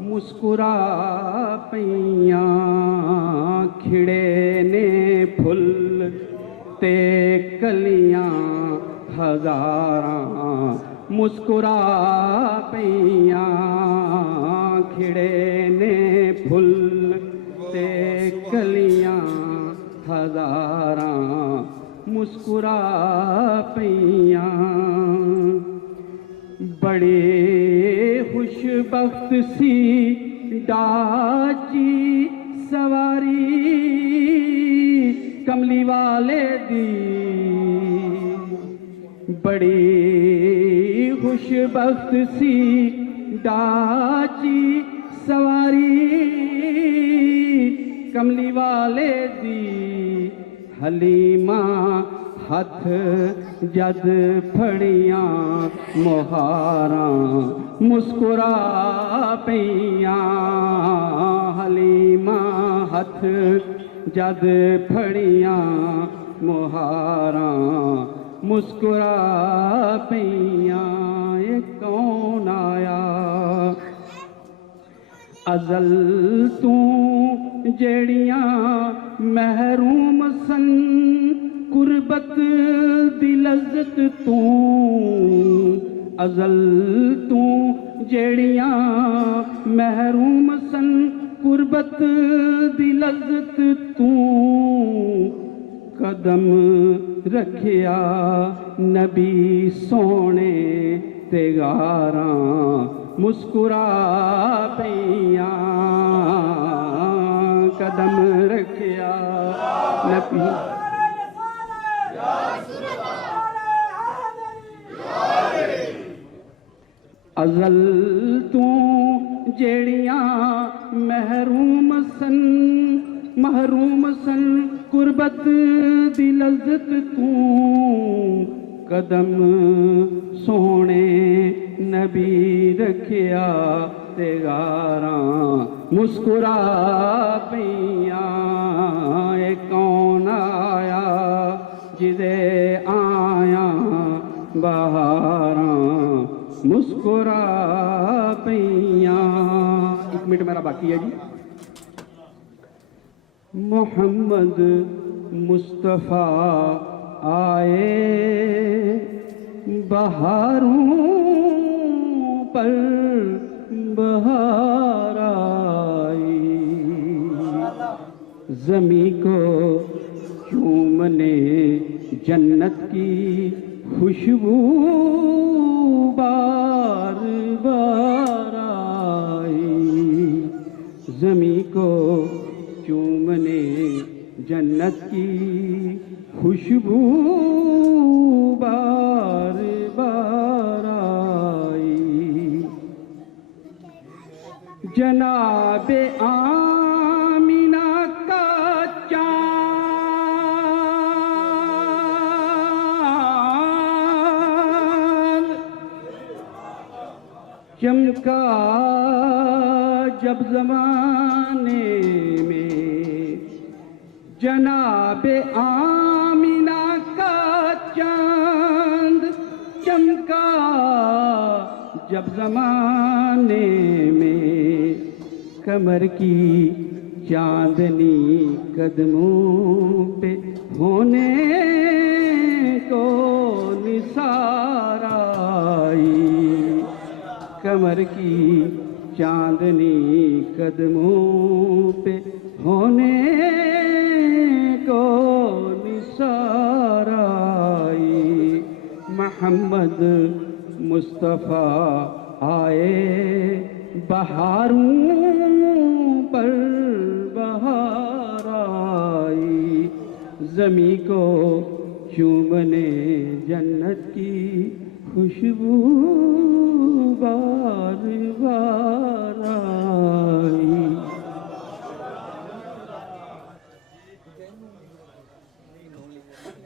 मुस्कुरा पईयां खिड़े ने फुल ते कलियां हजारां मुस्कुरा पईयां खिड़े ने फुल ते कलियां हजारां मुस्कुरा पईयां बड़े खुशबख्त सी डाची सवारी कमली वाले दी बड़ी खुशबख्त सी डाची सवारी कमली वाले दी हलीमा हथ जद फड़ियां मोहारां मुस्कुरा पईयां हलीमा हथ जद फड़ियां मोहारां मुस्कुरा पईयां ये कौन आया अज़ल तू जेड़ियां महरूम सन कुर्बत दी लज़्ज़त तू अज़ल तू जेड़ियां महरूम सन कुर्बत दी लज़्ज़त तू कदम रखिया नबी सोने ते गारां मुस्कुरा पईयां कदम रखिया नबी अज़ल तू जेड़ियां महरूम सन कुर्बत दी लज़्ज़त तू कदम सोने नबी रखिया ते गारां मुस्कुरा पईयां ए कौन आया जिदे आया बहारां मुस्कुरा पईयां। एक मिनट मेरा बाकी है जी। मोहम्मद मुस्तफ़ा आए बहारों पर बहार आई ज़मीं को چومنے جنت کی خوشبو بار بار آئی، زمیں کو چومنے جنت کی خوشبو بار بار آئی، جناب آمینہ کا چاند چمکا جب زمانے میں، جناب آمینہ کا چاند چمکا جب زمانے میں، کمر کی چاندنی قدموں پہ ہونے کو نثار آئی، کمر کی چاندنی قدموں پہ ہونے کو نثار آئی، محمد مصطفیٰ آئے بہاروں پر بہار آئی، زمیں کو چومنے جنت کی خوشبو بار بار آئی۔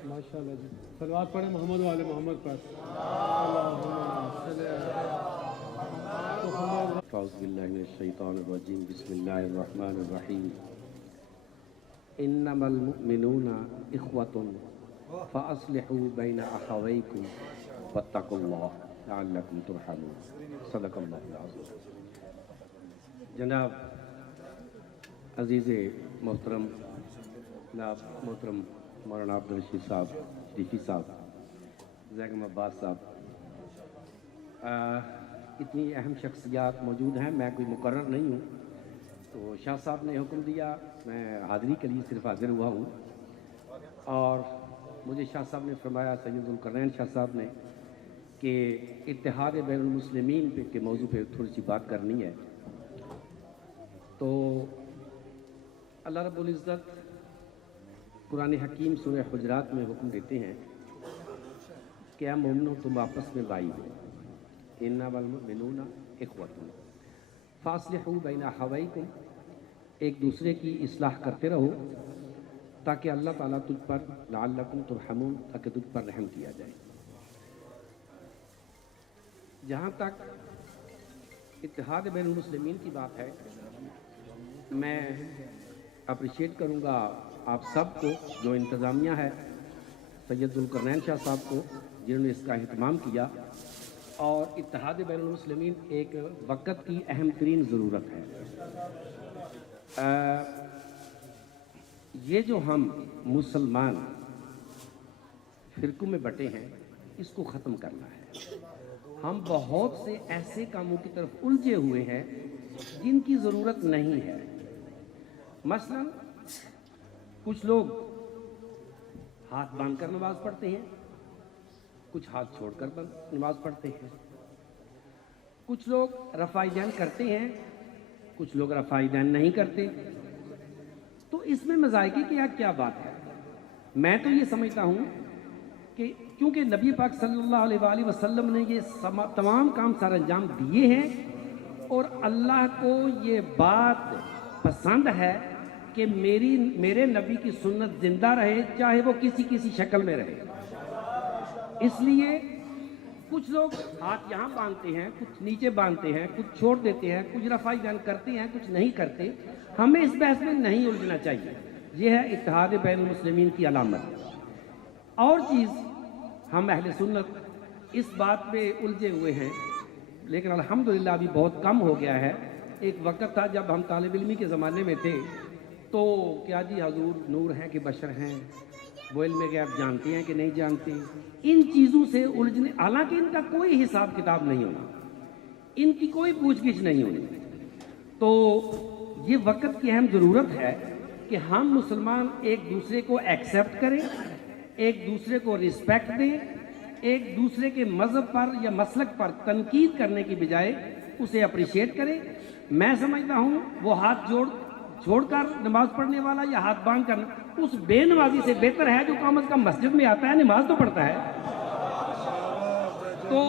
ماشاءاللہ جی، صلوات پڑھیں محمد والے محمد پر۔ اعوذ باللہ من الشیطان الرجیم، بسم اللہ الرحمن الرحیم، انما المؤمنون اخوة فاصلحوا بین اخویکم واتقوا اللہ لعلکم ترحمون، صدق اللہ العظیم۔ جناب عزیز محترم جناب محترم مولانا عبدالرشید صاحب شریفی صاحب، زیگم عباس صاحب، اتنی اہم شخصیات موجود ہیں، میں کوئی مقرر نہیں ہوں، تو شاہ صاحب نے حکم دیا، میں حاضری کے لیے صرف حاضر ہوا ہوں، اور مجھے شاہ صاحب نے فرمایا، سید ذوالقرنین شاہ صاحب نے، کہ اتحاد بین المسلمین کے موضوع پہ تھوڑی سی بات کرنی ہے۔ تو اللہ رب العزت قرآن حکیم سورہ حجرات میں حکم دیتے ہیں کہ اے مومنو تم آپس میں بھائی ہو، انما المؤمنون اخوۃ فاصلحوا بین اخویکم، ایک دوسرے کی اصلاح کرتے رہو تاکہ اللہ تعالیٰ تجھ پر لعلکم ترحمون، تاکہ تجھ پر رحم کیا جائے۔ جہاں تک اتحاد بین المسلمین کی بات ہے، میں اپریشیٹ کروں گا آپ سب کو، جو انتظامیہ ہے، سید ذوالقرنین شاہ صاحب کو جنہوں نے اس کا اہتمام کیا، اور اتحاد بین المسلمین ایک وقت کی اہم ترین ضرورت ہے۔ یہ جو ہم مسلمان فرقوں میں بٹے ہیں، اس کو ختم کرنا ہے۔ ہم بہت سے ایسے کاموں کی طرف الجھے ہوئے ہیں جن کی ضرورت نہیں ہے۔ مثلا کچھ لوگ ہاتھ باندھ کر نماز پڑھتے ہیں، کچھ ہاتھ چھوڑ کر نماز پڑھتے ہیں، کچھ لوگ رفع دین کرتے ہیں، کچھ لوگ رفع دین نہیں کرتے۔ تو اس میں مذائقے کی کیا بات ہے؟ میں تو یہ سمجھتا ہوں کہ کیونکہ نبی پاک صلی اللہ علیہ وآلہ وسلم نے یہ تمام کام سر انجام دیے ہیں، اور اللہ کو یہ بات پسند ہے کہ میرے نبی کی سنت زندہ رہے، چاہے وہ کسی شکل میں رہے۔ اس لیے کچھ لوگ ہاتھ یہاں باندھتے ہیں، کچھ نیچے باندھتے ہیں، کچھ چھوڑ دیتے ہیں، کچھ رفع دین کرتے ہیں، کچھ نہیں کرتے۔ ہمیں اس بحث میں نہیں الجھنا چاہیے، یہ ہے اتحاد بین المسلمین کی علامت۔ اور چیز، ہم اہل سنت اس بات پہ الجھے ہوئے ہیں، لیکن الحمدللہ ابھی بہت کم ہو گیا ہے۔ ایک وقت تھا جب ہم طالب علمی کے زمانے میں تھے تو کیا جی حضور نور ہیں کہ بشر ہیں، وہ علم غیب جانتے ہیں کہ نہیں جانتے، ان چیزوں سے الجھنے، حالانکہ ان کا کوئی حساب کتاب نہیں ہونا، ان کی کوئی پوچھ گچھ نہیں ہونی۔ تو یہ وقت کی اہم ضرورت ہے کہ ہم مسلمان ایک دوسرے کو ایکسیپٹ کریں، ایک دوسرے کو رسپیکٹ دیں، ایک دوسرے کے مذہب پر یا مسلک پر تنقید کرنے کی بجائے اسے اپریشیٹ کریں۔ میں سمجھتا ہوں وہ ہاتھ چھوڑ کر نماز پڑھنے والا یا ہاتھ باندھ کر اس بے نمازی سے بہتر ہے جو کم از کم مسجد میں آتا ہے، نماز تو پڑھتا ہے۔ تو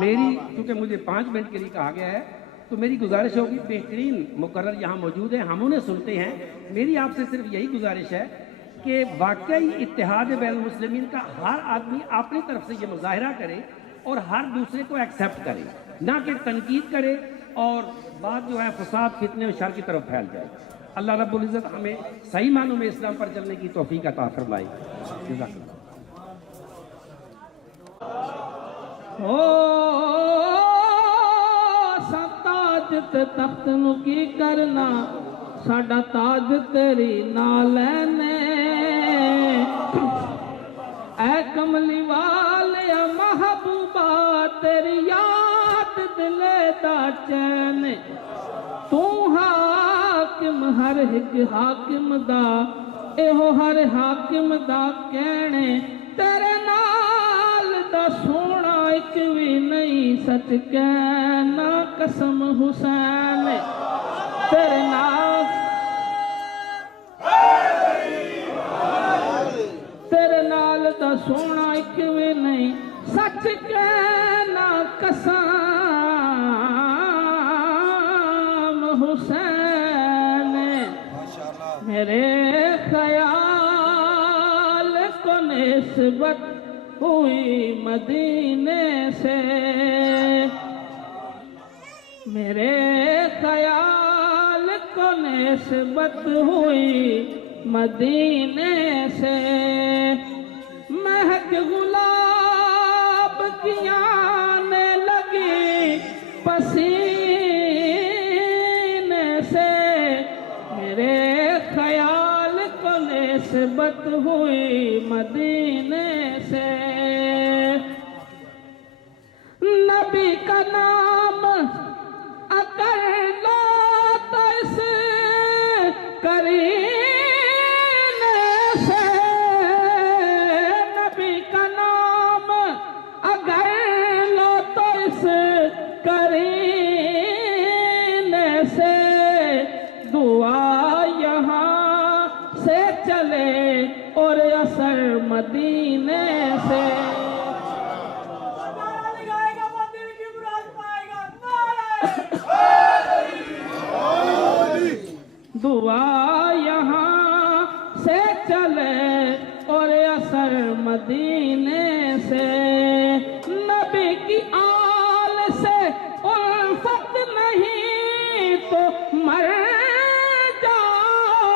میری، چونکہ مجھے 5 منٹ کے لیے کہا گیا ہے، تو میری گزارش ہوگی، بہترین مقرر یہاں موجود ہیں، ہم انہیں سنتے ہیں۔ میری آپ سے صرف یہی گزارش ہے کہ واقعی اتحاد بین المسلمین کا ہر آدمی اپنی طرف سے یہ مظاہرہ کرے اور ہر دوسرے کو ایکسیپٹ کرے، نہ کہ تنقید کرے اور بات جو ہے فساد، فتنے اور شر کی طرف پھیل جائے۔ اللہ رب العزت ہمیں صحیح معنوں میں اسلام پر چلنے کی توفیق عطا فرمائے۔ جزاک اللہ۔ تاج تے تخت نو کی کرنا، ساڈا تاج تیری نال نے، اے کملی والے محبوبہ تیری یاد دلے دا چین، تو حاکم ہر ایک حاکم دا، ایہو ہر حاکم دا کہنے، تیرے نال دا سونا ایک بھی نہیں، سچ کہنا قسم حسین، تیرے نال دا سونا ایک بھی نہیں، سچ کہنا قسم حسین، میرے خیال کو نسبت ہوئی مدینے سے، میرے خیال کو نسبت ہوئی مدینے سے، مہک گلاب کی آنے لگی پسینے سے، میرے خیال کو نسبت ہوئی مدینے سے، نبی کا نام اگر لو تو اس قرینے سے، نبی کا نام اگر لو تو اس قرینے سے، دعا یہاں سے چلے اور اثر مدینے سے، دعا یہاں سے چلے اور اثر مدینے سے، نبی کی آل سے الفت نہیں تو مر جاؤ،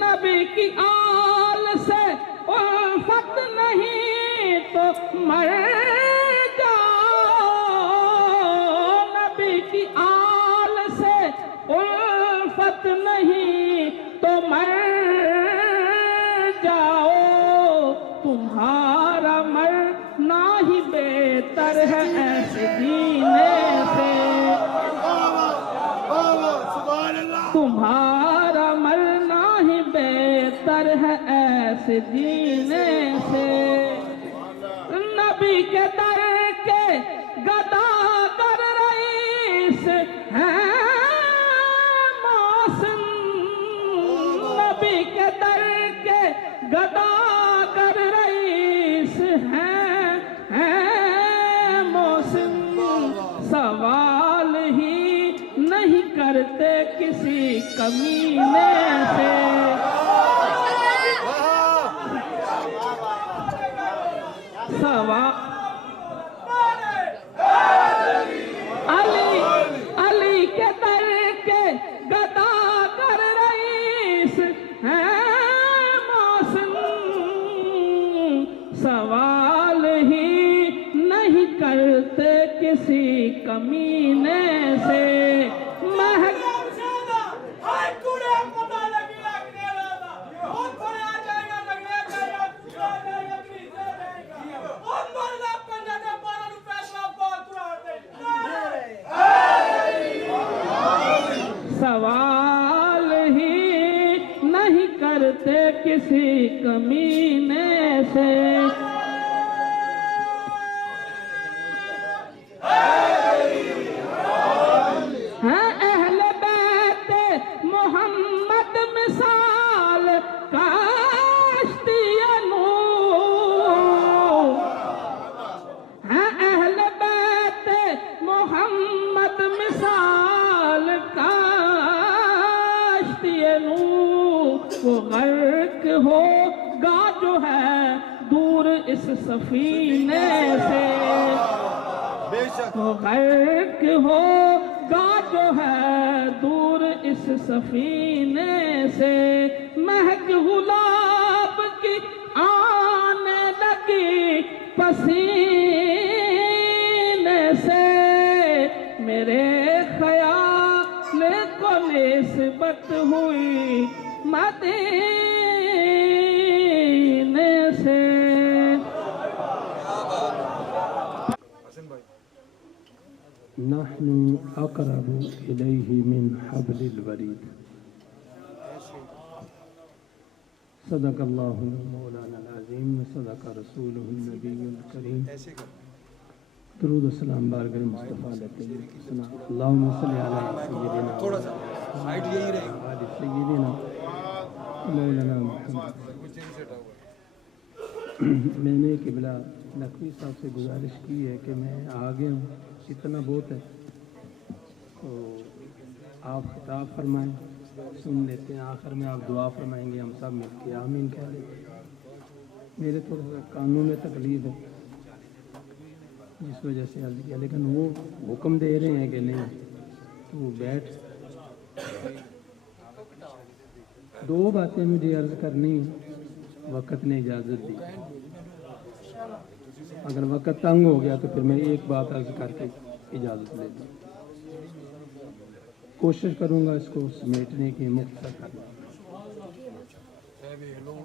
نبی کی آل سے الفت نہیں تو مر جاؤ، نبی کی آل سے الفت نہیں تو مر جاؤ، تمہارا مرنا ہی بہتر ہے ایسے جینے سے، تمہارا مرنا ہی بہتر ہے ایسے جینے سے، نبی کے در کے گداگر رئیس ہیں محسن، نبی کے در کے گداگر رئیس ہیں محسن، سوال ہی نہیں کرتے کسی کمینے سے، علی کے در کے گداگر رئیس ہیں محسن، سوال ہی نہیں کرتے کسی کمینے سے، कमीने से। है अहले बैत मोहम्मद मिसाल काश्तिए नूर। है अहले बैत मोहम्मद मिसाल काश्तिए नूर। वो गर्क होगा जो है दूर इस सफीने से। वो गर्क होगा जो है दूर इस सफीने से। महक गुलाब की आने लगी पसीने से। मेरे ख्याल को निस्बत हुई मदीने से। नहनु अक़रबु इलैहि मिन हब्लिल वरीद। सदक़ल्लाहुल मौलाना अज़ीम व सदक़ रसूलुहुन नबियुल करीम। दुरूद व सलाम बारगाह मुस्तफ़ा लेते हैं। अल्लाहुम्मा सल्लि अला सय्यिदिना थोड़ा सा साइड यही रहेगी। आलि सय्यिदिना मौलाना मुहम्मद। मैंने क़िबला नकवी साहब से गुजारिश की है कि मैं आ गया हूँ, इतना बहुत है, तो आप खिताब फरमाएं, सुन लेते हैं। आखिर में आप दुआ फरमाएंगे, हम सब मिल के आमीन कह लेते हैं। मेरे थोड़ा सा कानों में तकलीफ है, जिस वजह से अर्ज़ किया, लेकिन वो हुक्म दे रहे हैं कि नहीं तो बैठ। दो बातें मुझे अर्ज़ करनी है, वक़्त ने इजाज़त दी। अगर वक़्त तंग हो गया तो फिर मैं एक बात अर्ज़ करके इजाज़त ले लूँ। कोशिश करूँगा इसको समेटने की, मुख्तसर करने।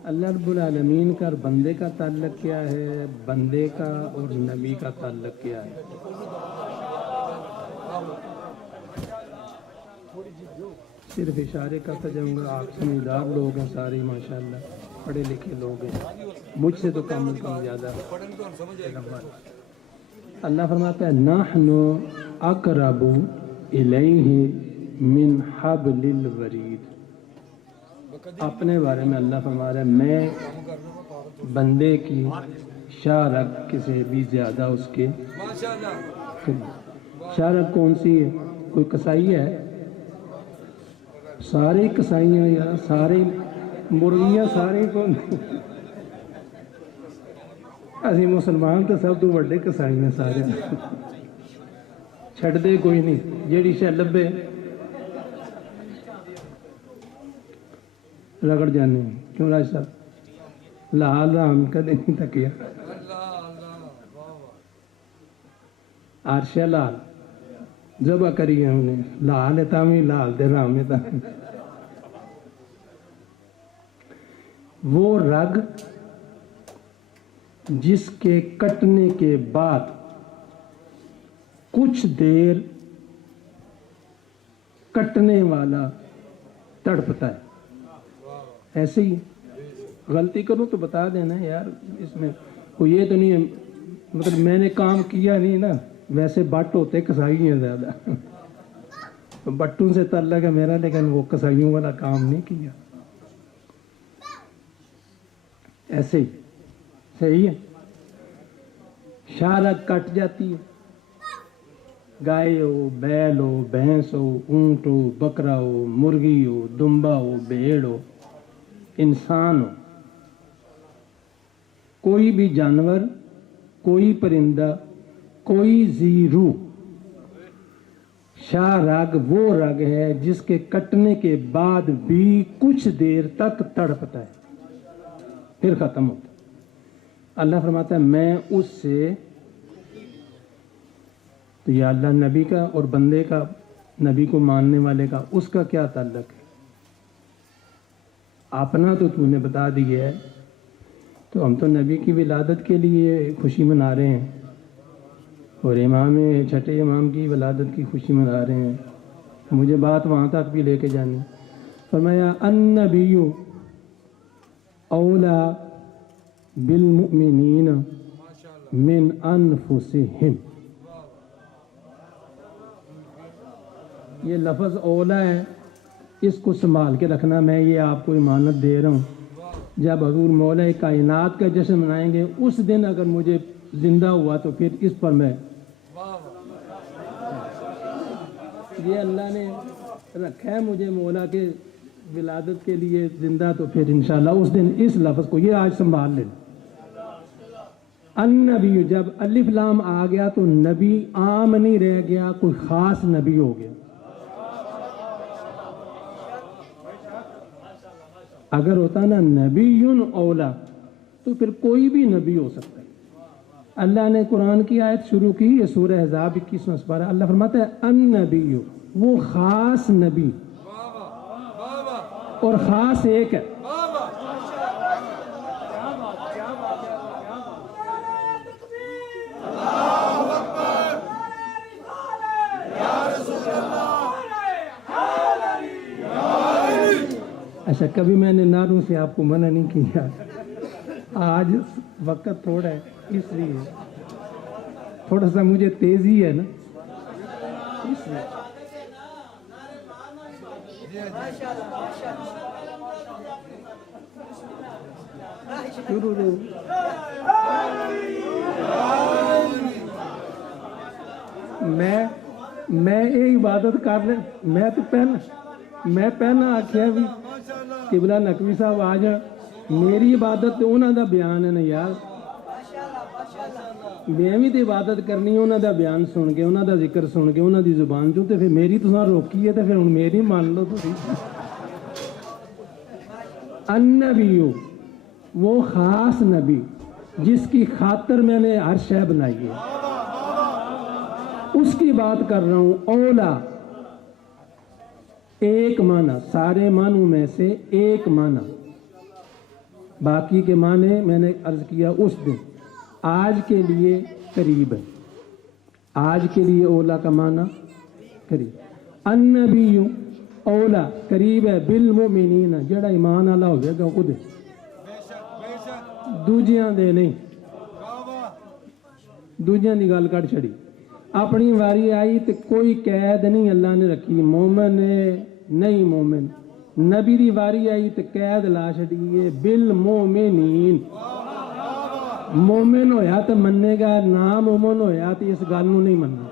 अल्लाह रब्बुल आलमीन का और बंदे का ताल्लुक़ क्या है, बंदे का और नबी का ताल्लुक़ क्या है? सिर्फ इशारे करता जाऊँगा। आप समझदार लोग हैं सारे, माशाअल्लाह पढ़े लिखे लोग हैं, मुझसे तो कम ज़्यादा। अल्लाह फरमाता है नहनु अक़रबु इलैहि मिन हब्लिल वरीद। अपने बारे में अल्लाह फरमा रहा है मैं बंदे की शारक से भी ज़्यादा उसके। शारक कौन सी है? कोई कसाई है? सारे कसाई हैं यार, सारे मुर्गियाँ सारे कौन? असी मुसलमान तो सब तो बड़े कसाई हैं सारे, छड्डदे कोई नहीं। जेड़ी शै लब्भे रगड़ जाने। क्यों राज साहब? लाल राम कदे नहीं तकिया। आरशा लाल जबा करी है हमने, लाल है तामी लाल दे राम है तामी। वो रग जिसके कटने के बाद कुछ देर कटने वाला तड़पता है। ऐसे ही गलती करूं तो बता देना यार, इसमें कोई ये तो नहीं है, मतलब मैंने काम किया नहीं ना। वैसे बट होते कसाई हैं ज़्यादा, तो बट्टू से ताल्लुक़ है मेरा, लेकिन वो कसाइयों वाला काम नहीं किया। ऐसे ही सही है। शारक कट जाती है। गाय हो, बैल हो, भैंस हो, ऊंट हो, बकरा हो, मुर्गी हो, दुम्बा हो, भेड़ हो, इंसान हो, कोई भी जानवर, कोई परिंदा, कोई जीरू। शाह रग वो रग है जिसके कटने के बाद भी कुछ देर तक तड़पता है, फिर खत्म होता है। अल्लाह फरमाता है मैं उससे, तो या अल्लाह नबी का और बंदे का, नबी को मानने वाले का, उसका क्या ताल्लुक है? अपना तो तूने बता दिया है, तो हम तो नबी की विलादत के लिए खुशी मना रहे हैं और छठे इमाम की विलादत की खुशी मना रहे हैं। मुझे बात वहाँ तक भी लेके जानी। फरमाया अन्नबिय्यु औला बिलमुमिनीन मिन अनफुसिहिम। ये लफ्ज़ औला है, इसको संभाल के रखना। मैं ये आपको इमानत दे रहा हूँ, जब हजूर मौला कायनात का जश्न मनाएंगे उस दिन अगर मुझे जिंदा हुआ तो फिर इस पर मैं, ये अल्लाह ने रखा है मुझे मौला के विलादत के लिए जिंदा, तो फिर इंशाल्लाह उस दिन इस लफ्ज़ को ये आज संभाल लें। अन्नबी, जब अलिफ लाम आ गया तो नबी आम नहीं रह गया, कोई ख़ास नबी हो गया। अगर होता ना नबीयुन औला तो फिर कोई भी नबी हो सकता है। अल्लाह ने कुरान की आयत शुरू की, ये सूरह अहज़ाब 21वां पारा, अल्लाह फरमाता है अन्नबी, वो ख़ास नबी और ख़ास एक है। अच्छा, कभी मैंने नारों से आपको मना नहीं किया, आज वक्त थोड़ा है इसलिए थोड़ा सा मुझे तेजी है ना, इसलिए। मैं ये इबादत कर ले, मैं तो पहना आख्या भी किबला नकवी साहब आ जा, मेरी इबादत तो उन्हों का बयान है ना यार, मैं भी तो इबादत करनी है उन्हों का बयान सुन के, उन्हों का जिक्र सुन के, उन्हों की जुबान चो, तो फिर मेरी तुसां रोकी है तो फिर हुण मेरी मान लो तुसीं। अन्नबीयु, वो खास नबी जिसकी खातर मैंने हर शय बनाई है, उसकी बात कर रहा हूँ। औला एक माना, सारे मानों में से एक माना, बाकी के माने मैंने अर्ज किया उस दिन, आज के लिए करीब है। आज के लिए औला का माना करीब। अन्नबीयु औला करीब है, बिल मोमिनीन जड़ा ईमान वाला होगा उहदे, दूजियां दे नहीं। दूजियां दी गल कट छड़ी, अपनी वारी आई तो कोई कैद नहीं अल्लाह ने रखी, मोमिन है नहीं मोमिन। नबी दी वारी आई तो कैद ला छड़ी है, बिल मोमिनीन। मोमिन होया तो मन्नेगा, ना मोमिन होया तो इस गल नूं नहीं मनना।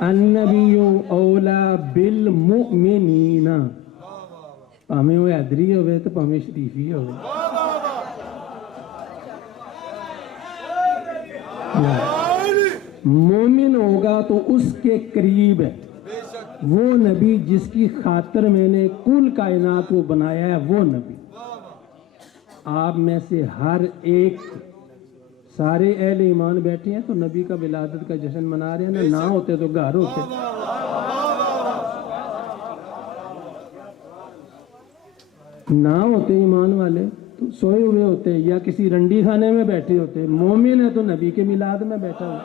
अन्नबीयु औला बिल मुमिनीन, भावें वो हैदरी होवे तो भावें शरीफी होवे। मोमिन होगा तो उसके करीब है वो नबी जिसकी खातर मैंने कुल कायनात को बनाया है, वो नबी। आप में से हर एक, सारे अहले ईमान बैठे हैं तो नबी का विलादत का जश्न मना रहे हैं ना होते तो घर होते। ना होते ईमान वाले तो सोए हुए होते या किसी रंडी खाने में बैठे होते। मोमिन है तो नबी के मिलाद में बैठा हो।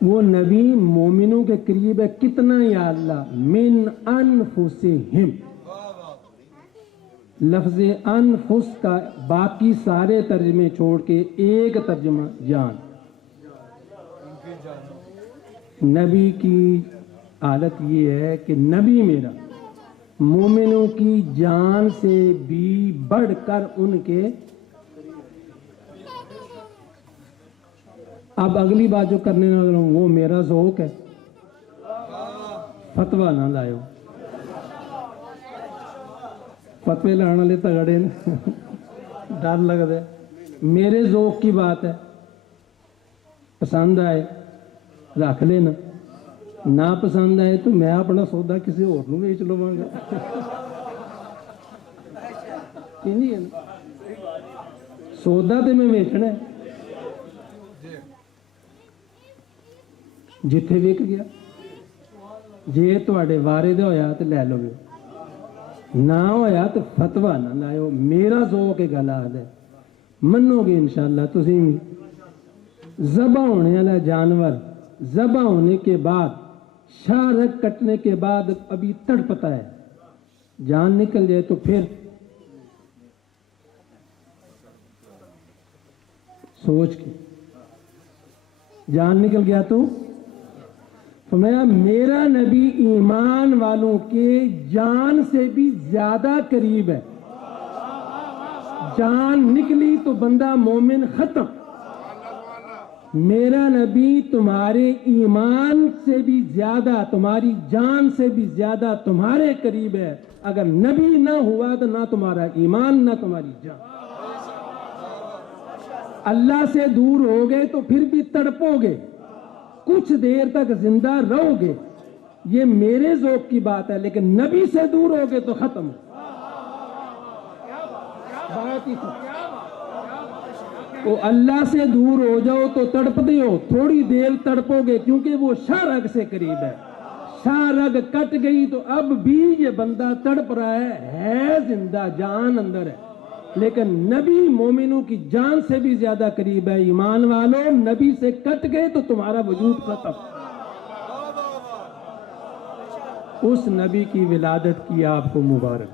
वो नबी मोमिनों के करीब है कितना, या अल्लाह, मिन अनफुसिहिम। लफ्ज़ अनफुस का बाकी सारे तर्जमे छोड़ के एक तर्जमा जान। नबी की हालत ये है कि नबी मेरा मोमिनों की जान से भी बढ़कर उनके। अब अगली बात जो करने लगा हूं वो मेरा ज़ौक़ है, फतवा ना लायो। फतवे लाने वाले तगड़े ने डर लगता है। मेरे ज़ौक़ की बात है, पसंद आए रख लेना, ना पसंद आए तो मैं अपना सौदा किसी और नूं बेच लवांगा। नहीं है ना, ਸੌਦਾ ਤੇ ਮੈਂ ਵੇਚਣਾ ਹੈ। ਜਿੱਥੇ ਵਿਕ ਗਿਆ, ਜੇ ਤੁਹਾਡੇ ਵਾਰੇ ਦਾ ਹੋਇਆ ਤੇ ਲੈ ਲਓਗੇ, ਨਾ ਹੋਇਆ ਤੇ ਫਤਵਾ ਨਾ ਲਾਇਓ। ਮੇਰਾ ਜ਼ੋਕ ਇਹ ਗੱਲ ਆਖਦਾ, ਮੰਨੋਗੇ इंशाअल्लाह। ਤੁਸੀਂ ਵੀ ज़बा होने वाला जानवर ज़बा होने के बाद, शाह रग कटने के बाद अभी तड़पता है, जान निकल जाए तो फिर सोच के जान निकल गया तो फरमाया मेरा नबी ईमान वालों के जान से भी ज्यादा करीब है। जान निकली तो बंदा मोमिन खत्म। मेरा नबी तुम्हारे ईमान से भी ज्यादा, तुम्हारी जान से भी ज्यादा तुम्हारे करीब है। अगर नबी ना हुआ तो ना तुम्हारा ईमान ना तुम्हारी जान। अल्लाह से दूर हो गए तो फिर भी तड़पोगे, कुछ देर तक जिंदा रहोगे, ये मेरे ज़ौक़ की बात है। लेकिन नबी से दूर हो गए तो खत्म। बात ही तो अल्लाह से दूर हो जाओ तो तड़पते हो, थोड़ी देर तड़पोगे क्योंकि वो शाह रग से करीब है। शाह रग कट गई तो अब भी ये बंदा तड़प रहा है जिंदा, जान अंदर है। लेकिन नबी मोमिनों की जान से भी ज्यादा करीब है। ईमान वालों, नबी से कट गए तो तुम्हारा वजूद खत्म। उस नबी की विलादत की आपको मुबारक।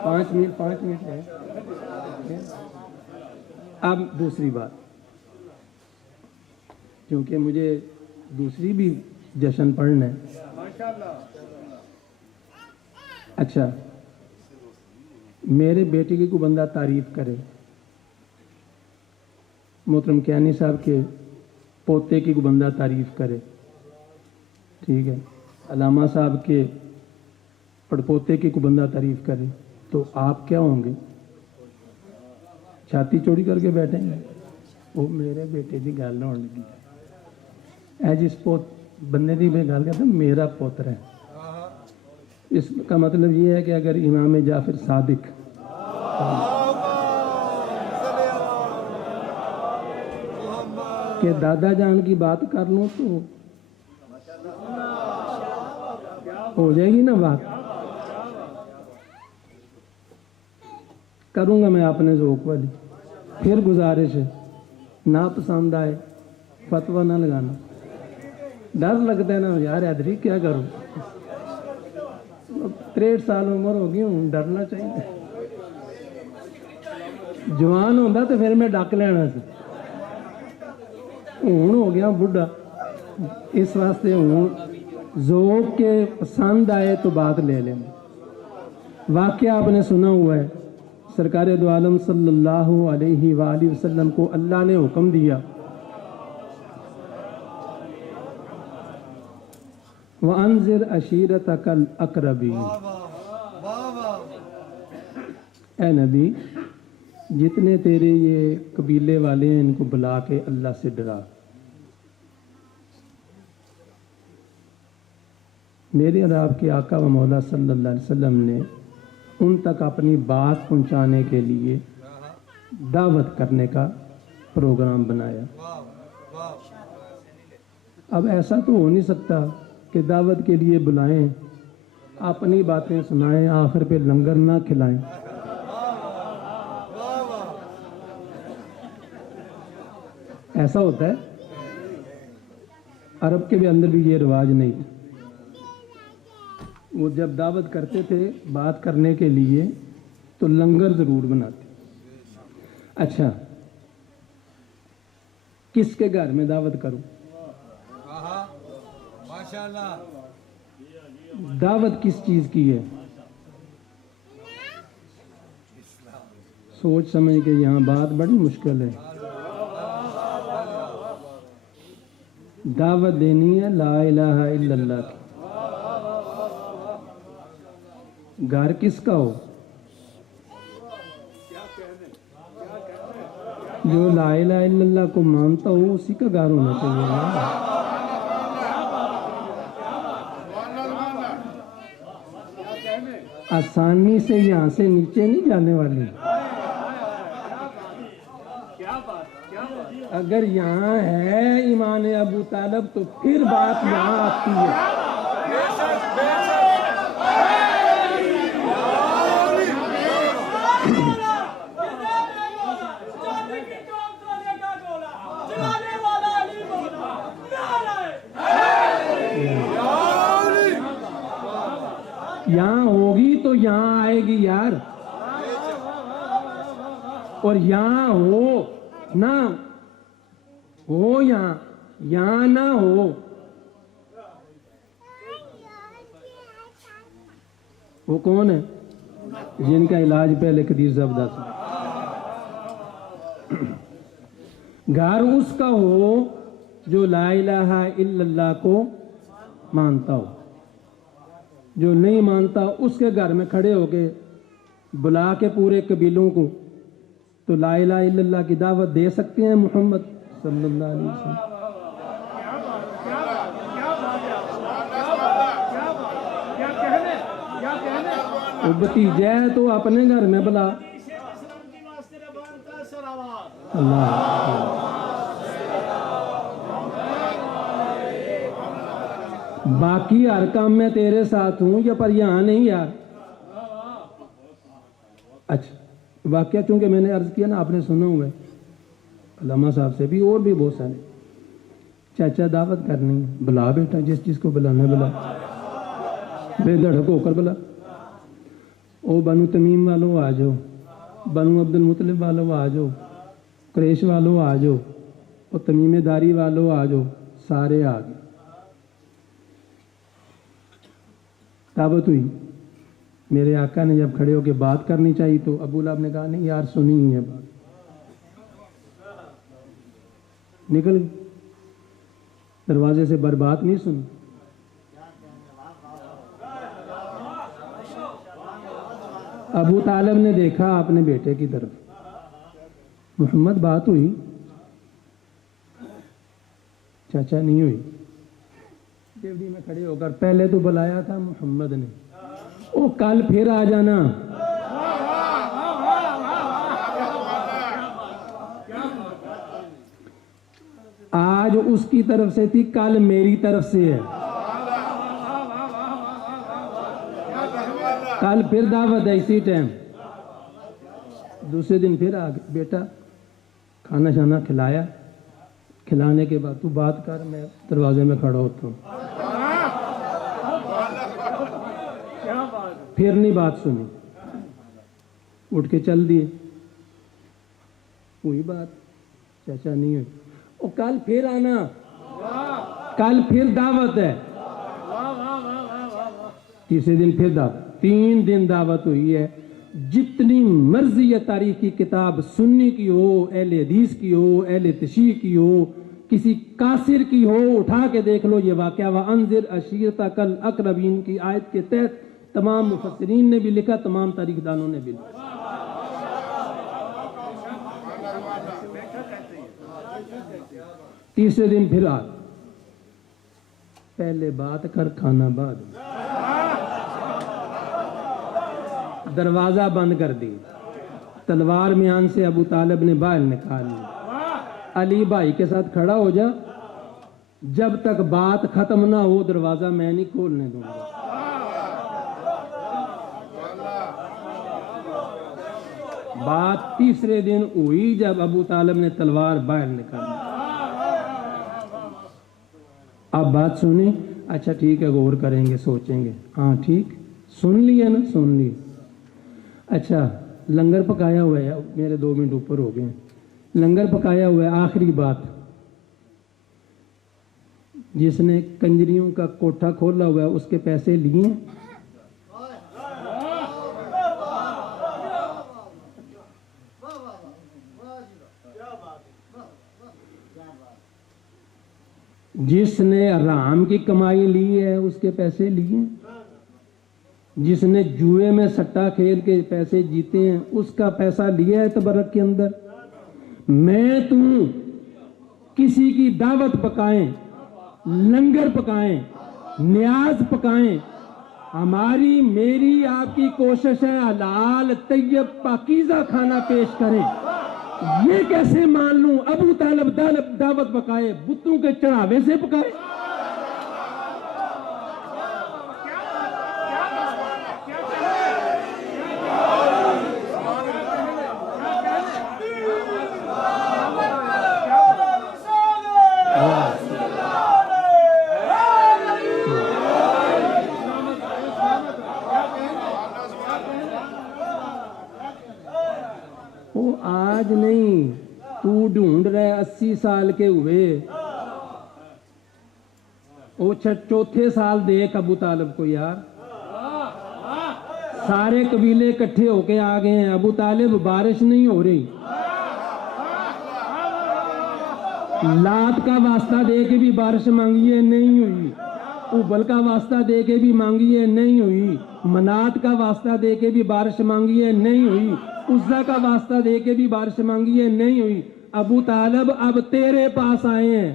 5 मिनट है। अब दूसरी बात, क्योंकि मुझे दूसरी भी जश्न पढ़ना है। अच्छा, मेरे बेटे की कोई बंदा तारीफ करे, मोहतरम कियानी साहब के पोते की कोई बंदा तारीफ करे, ठीक है, अलामा साहब के पड़पोते की कोई बंदा तारीफ करे, तो आप क्या होंगे? छाती चौड़ी करके बैठेंगे, वो मेरे बेटे की गल होने लगी है, जिस बंदे की मैं गल करता मेरा पुत्र है। इसका मतलब ये है कि अगर इमाम जाफर सादिक के दादा जान की बात कर लूं तो हो जाएगी ना बात। करूंगा मैं अपने ज़ौक़ वाली। फिर गुजारिश है, ना पसंद आए फतवा ना लगाना। डर लगता है ना यार, हैदरी क्या करूं, 63 साल उम्र हो गई हूं, डरना चाहिए। जवान होंदा तो फिर मैं डक लेना सी, हूं हो गया बुढ़ा, इस वास्ते हूं ज़ौक़ के पसंद आए तो बात ले लेंगे। वाक़या आपने सुना हुआ है, सरकार दो आलम सल्लल्लाहु अलैहि वसल्लम को अल्लाह ने हुक्म दिया, वअन्ज़िर अशीरतकल अक़रबीन। ऐ नबी, जितने तेरे ये कबीले वाले हैं इनको बुला के अल्लाह से डरा। मेरे और आपके आका व मौला सल्लल्लाहु अलैहि वसल्लम ने उन तक अपनी बात पहुंचाने के लिए दावत करने का प्रोग्राम बनाया। अब ऐसा तो हो नहीं सकता कि दावत के लिए बुलाएं, अपनी बातें सुनाएं, आखिर पे लंगर ना खिलाएं। ऐसा होता है, अरब के भी अंदर भी ये रिवाज नहीं। वो जब दावत करते थे बात करने के लिए तो लंगर जरूर बनाते। अच्छा, किसके घर में दावत करूं? माशाल्लाह। दावत किस चीज की है? सोच समझ के यहाँ बात बड़ी मुश्किल है। दावत देनी है ला इलाहा इल्लल्लाह की। घर किसका हो? जो ला इलाहा इल्लल्लाह को मानता हो उसी का घर होना चाहिए ना। आसानी से यहाँ से नीचे नहीं जाने वाली। अगर यहाँ है ईमान अबू तालब तो फिर बात यहाँ आती है। यहाँ होगी तो यहाँ आएगी यार, और यहाँ हो ना हो, यहाँ ना हो। वो कौन है जिनका इलाज पहले कदीर साहब दस। घर उसका हो जो ला इलाहा इल्लल्लाह को मानता हो, जो नहीं मानता उसके घर में खड़े होके बुला के पूरे कबीलों को तो ला इलाहा इल्लल्लाह की दावत दे सकते हैं मोहम्मद सल्लल्लाहु अलैहि वसल्लम। वो भतीजा है तो अपने घर में बुला। अल्लाह बाकी हर काम में तेरे साथ हूं या पर यहाँ नहीं यार। अच्छा वाकया चूंकि मैंने अर्ज किया ना, आपने सुना हुआ है अल्लामा साहब से भी और भी बहुत सारे। चाचा दावत करनी है, बुला बेटा, जिस चीज़ को बुलाना बुला, बेधड़क होकर बुला। ओ बनु तमीम वालों आ जाओ, बनु अब्दुल मुतलिब वालों आ जाओ, कुरैश वालों आ जाओ, और तमीमेदारी वालों आ जाओ, सारे आ गए। दावत हुई, मेरे आका ने जब खड़े होकर बात करनी चाहिए तो अबू लहब ने कहा नहीं यार सुनी ही है बात, निकल गई। दरवाजे से बर्बाद नहीं सुनी। अबू तालिब ने देखा अपने बेटे की तरफ, मोहम्मद बात हुई? चाचा नहीं हुई। देवड़ी में खड़े होकर पहले तो बुलाया था मोहम्मद ने, ओ कल फिर आ जाना। आज उसकी तरफ से थी, कल मेरी तरफ से है। कल फिर दावत है इसी टाइम। दूसरे दिन फिर आ गए, बेटा खाना शाना खिलाया, खिलाने के बाद तू बात कर, मैं दरवाजे में खड़ा होता हूँ। फिर नहीं बात सुनी, उठ के चल दिए। हुई बात? चाचा नहीं हुई। और कल फिर आना, कल फिर दावत है। तीसरे दिन फिर दावत, 3 दिन दावत हुई है। जितनी मर्जी ये तारीख की किताब सुन्नी की हो, अहले हदीस की हो, अहले तशीह की हो, किसी कासिर की हो, उठा के देख लो ये वाकया। व अंजिर अशीरतकल अक़रबीन की आयत के तहत तमाम मुफस्सिरीन ने भी लिखा, तमाम तारीखदानों ने भी लिखा। तीसरे दिन फिर आ, पहले बात कर, खाना बाद। दरवाजा बंद कर दी, तलवार म्यान से अबू तालिब ने बाहर निकाल ली। अली भाई के साथ खड़ा हो जा, जब तक बात खत्म ना हो दरवाजा मैं नहीं खोलने दूंगा। बात तीसरे दिन हुई जब अबू तालिब ने तलवार बाहर निकाली। अब बात सुनी? अच्छा ठीक है, गौर करेंगे, सोचेंगे। हाँ ठीक, सुन लिया ना? सुन ली। अच्छा लंगर पकाया हुआ है, मेरे 2 मिनट ऊपर हो गए। लंगर पकाया हुआ है, आखिरी बात। जिसने कंजरियों का कोठा खोला हुआ है उसके पैसे लिए? जिसने राम की कमाई ली है उसके पैसे लिए? जिसने जुए में सट्टा खेल के पैसे जीते हैं उसका पैसा लिया है तबरक के अंदर? मैं तू किसी की दावत पकाएं, लंगर पकाएं, न्याज पकाएं, ہماری میری آپ کی کوشش ہے حلال طیب پاکیزہ کھانا پیش کریں. یہ کیسے مان لوں ابو طالب دعوت پکائے بتوں کے چڑھاوے سے پکائے؟ وہ آج نہیں تو ڈھونڈ رہے 80 سال کے ہوئے وہ چوتھے سال دیکھ ابو طالب کو یار. سارے قبیلے اکٹھے ہو کے آ گئے ہیں. ابو طالب بارش نہیں ہو رہی. لات کا واسطہ دے کے بھی بارش مانگی ہے نہیں ہوئی. ابل کا واسطہ دے کے بھی مانگی ہے نہیں ہوئی. منات کا واسطہ دے کے بھی بارش مانگی ہے نہیں ہوئی. عزا کا واسطہ دے کے بھی بارش مانگی ہے نہیں ہوئی. ابو طالب اب تیرے پاس آئے ہیں.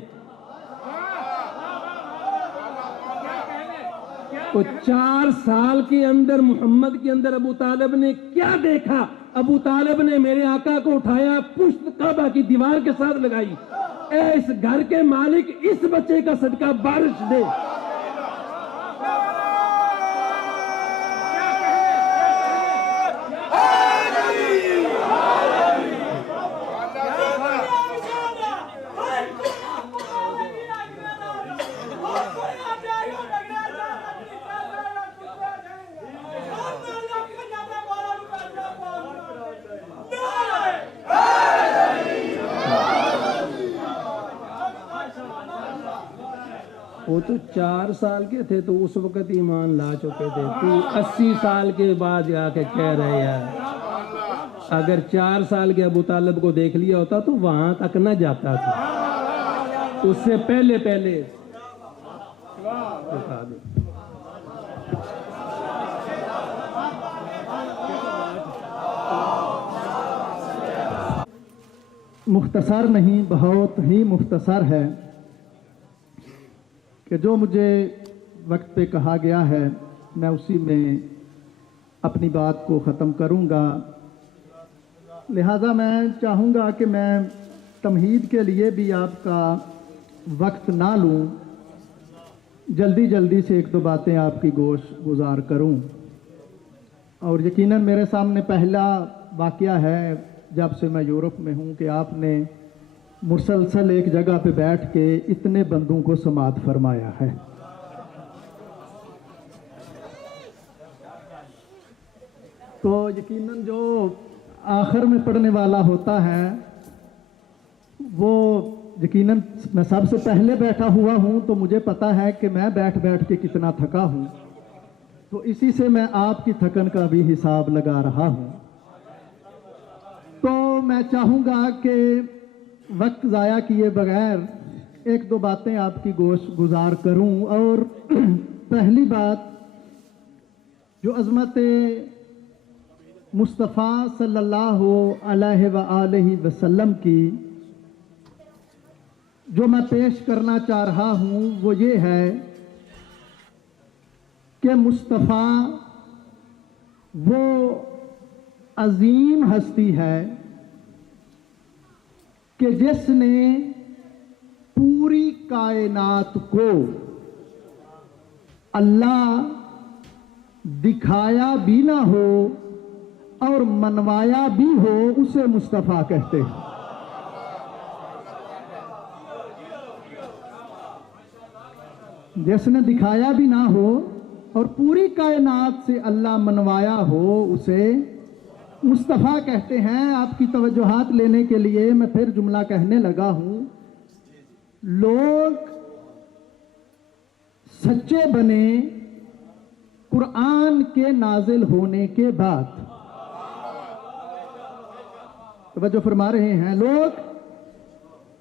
تو 4 سال کے اندر محمد کے اندر ابو طالب نے کیا دیکھا؟ ابو طالب نے میرے آقا کو اٹھایا پشت کعبہ کی دیوار کے ساتھ لگائی. اے اس گھر کے مالک اس بچے کا صدقہ بارش دے. وہ تو 4 سال کے تھے تو اس وقت ایمان لا چکے تھے. تو 80 سال کے بعد آ کے کہہ رہے یار. اگر 4 سال کے ابو طالب کو دیکھ لیا ہوتا تو وہاں تک نہ جاتا تھا. اس سے پہلے بتا دیں. مختصر نہیں بہت ہی مختصر ہے کہ جو مجھے وقت پہ کہا گیا ہے میں اسی میں اپنی بات کو ختم کروں گا. لہذا میں چاہوں گا کہ میں تمہید کے لیے بھی آپ کا وقت نہ لوں. جلدی سے 1-2 باتیں آپ کی گوش گزار کروں. اور یقیناً میرے سامنے پہلا واقعہ ہے جب سے میں یورپ میں ہوں کہ آپ نے مسلسل ایک جگہ پہ بیٹھ کے اتنے بندوں کو سماعت فرمایا ہے. تو یقیناً جو آخر میں پڑھنے والا ہوتا ہے وہ یقیناً میں سب سے پہلے بیٹھا ہوا ہوں تو مجھے پتا ہے کہ میں بیٹھ کے کتنا تھکا ہوں. تو اسی سے میں آپ کی تھکن کا بھی حساب لگا رہا ہوں. تو میں چاہوں گا کہ وقت ضائع کیے بغیر 1-2 باتیں آپ کی گوش گزار کروں. اور پہلی بات جو عظمت مصطفیٰ صلی اللہ علیہ وآلہ وسلم کی جو میں پیش کرنا چاہ رہا ہوں وہ یہ ہے کہ مصطفیٰ وہ عظیم ہستی ہے کہ جس نے پوری کائنات کو اللہ دکھایا بھی نہ ہو اور منوایا بھی ہو اسے مصطفیٰ کہتے ہیں. جس نے دکھایا بھی نہ ہو اور پوری کائنات سے اللہ منوایا ہو اسے مصطفیٰ کہتے ہیں. آپ کی توجہات لینے کے لیے میں پھر جملہ کہنے لگا ہوں. لوگ سچے بنے قرآن کے نازل ہونے کے بعد. توجہ فرما رہے ہیں. لوگ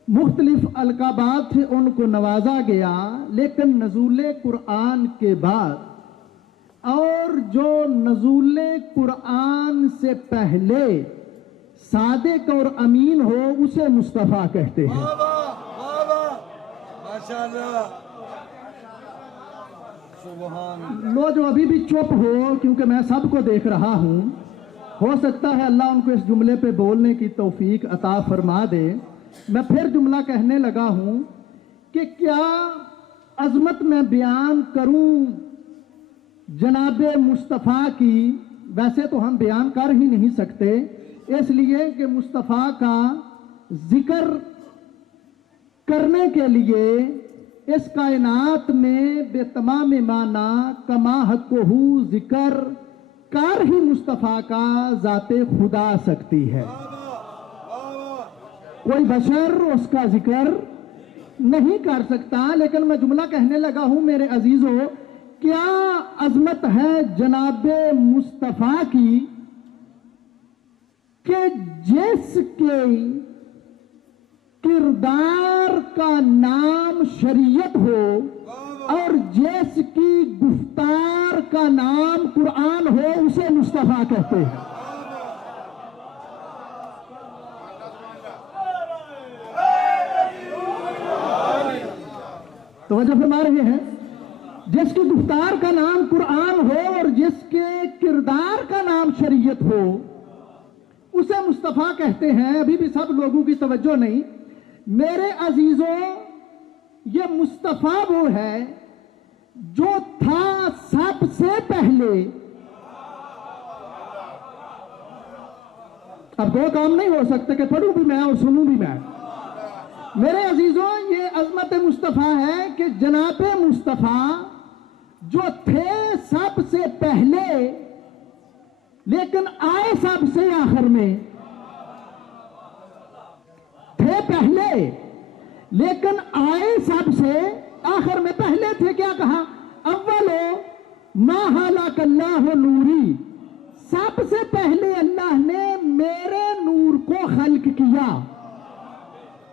مختلف القابات سے ان کو نوازا گیا لیکن نزول قرآن کے بعد اور جو نزول قرآن سے پہلے صادق اور امین ہو اسے مصطفیٰ کہتے ہیں. लो जो अभी भी चुप हो, क्योंकि मैं सबको देख रहा हूँ, हो सकता है अल्लाह उनको इस जुमले पे बोलने की तौफीक अता फरमा दे। मैं फिर जुमला कहने लगा हूँ कि क्या अजमत में बयान करूँ जनाबे मुस्तफ़ा की। वैसे तो हम बयान कर ही नहीं सकते, इसलिए कि मुस्तफ़ा का जिक्र करने के लिए इस कायनात में बेतमाम माना कमा हक़्क़ुहू जिक्र कर ही मुस्तफ़ा का ज़ाते खुदा सकती है। कोई बशर उसका जिक्र नहीं कर सकता। लेकिन मैं जुमला कहने लगा हूं मेरे अजीजों, क्या अजमत है जनाबे मुस्तफ़ा की कि जिसके किरदार का नाम शरीयत हो और जिसकी गुफ्तार का नाम कुरान हो, उसे मुस्तफ़ा कहते हैं। तो वजह फरमा रहे हैं, जिसकी गुफ्तार का नाम कुरान हो और जिसके किरदार का नाम शरीयत हो, उसे मुस्तफ़ा कहते हैं। अभी भी सब लोगों की तवज्जो नहीं मेरे अजीजों, ये मुस्तफ़ा वो है जो था सबसे पहले। अब दो काम नहीं हो सकते कि पढ़ूं भी मैं और सुनूं भी मैं। मेरे अजीजों, ये अजमत मुस्तफ़ा है कि जनाबे मुस्तफ़ा जो थे सबसे पहले लेकिन आए सबसे आखिर में। थे पहले लेकिन आए सबसे आखिर में। पहले थे, क्या कहा? अव्वलो मा हलकल्लाहु नूरी, सबसे पहले अल्लाह ने मेरे नूर को खल्क किया।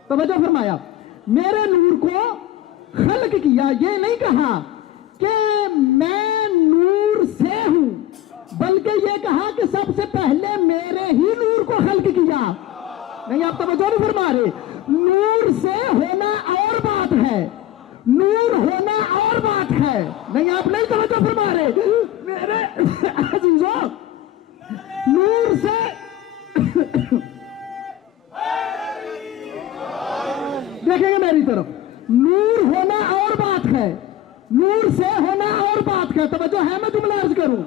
तवज्जो फरमाया, मेरे नूर को खल्क किया। ये नहीं कहा कि मैं नूर से हूं, बल्कि ये कहा कि सबसे पहले मेरे ही नूर को खल्क किया। नहीं, आप तवज्जो नहीं फरमा रहे। नूर से होना और बात है, नूर होना और बात है। नहीं, आप नहीं तवज्जो फरमा रहे मेरे अजीजों। नूर से देखेंगे मेरी तरफ, नूर होना और बात है, नूर से होना और बात है। तवज्जो है, मैं जुमला अर्ज करूं।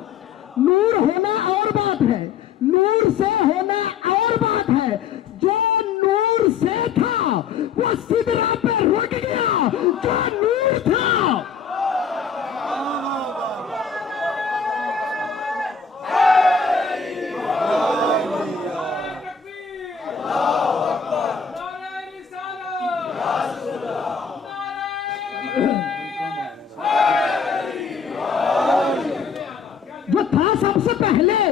नूर होना और बात है, नूर से होना और बात है। जो नूर से था वो सिदरा पे रुक गया, जो नूर था। जो था सबसे पहले,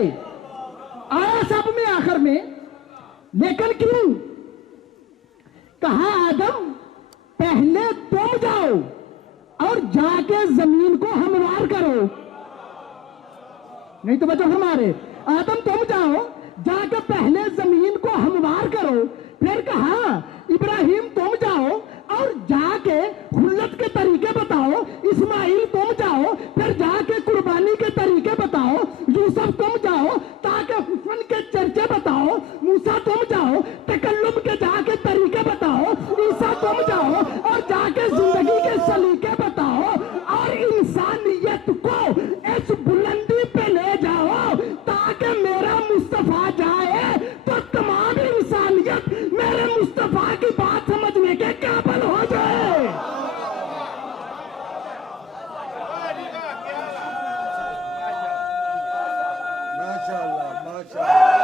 आया सब में आखिर में। लेकिन क्यों कहा? आदम पहले तुम जाओ और जाके जमीन को हमवार करो। नहीं तो बच्चों हमारे, आदम तुम जाओ जाके पहले जमीन को हमवार करो। फिर कहा इब्राहिम तुम जाओ और जाके हुल्लत के तरीके बताओ। इस्माइल तुम जाओ फिर जाके कुर्बानी के तरीके बताओ। यूसुफ तुम जाओ ताकि हुस्न के चर्चे बताओ। मूसा तुम जाओ तकल्लुम के जाके तरीके बताओ। ईसा तुम जाओ और जाके जिंदगी के सलीके बताओ। और इंसानियत को इस बुलंदी पे ले जाओ ताकि मेरा मुस्तफा जाए तो तमाम इंसानियत मेरे मुस्तफा की बात समझने के काबिल हो जाए। माशाअल्लाह माशाअल्लाह।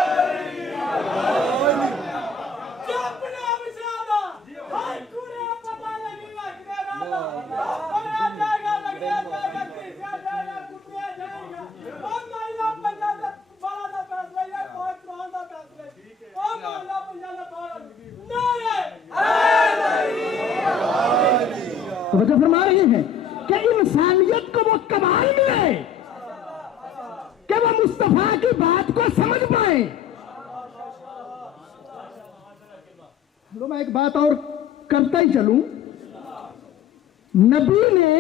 तो वजह फरमा रहे हैं कि इंसानियत को वो कमाल मिले कि वो मुस्तफा की बात को समझ पाए। लो मैं एक बात और करता ही चलूं। नबी ने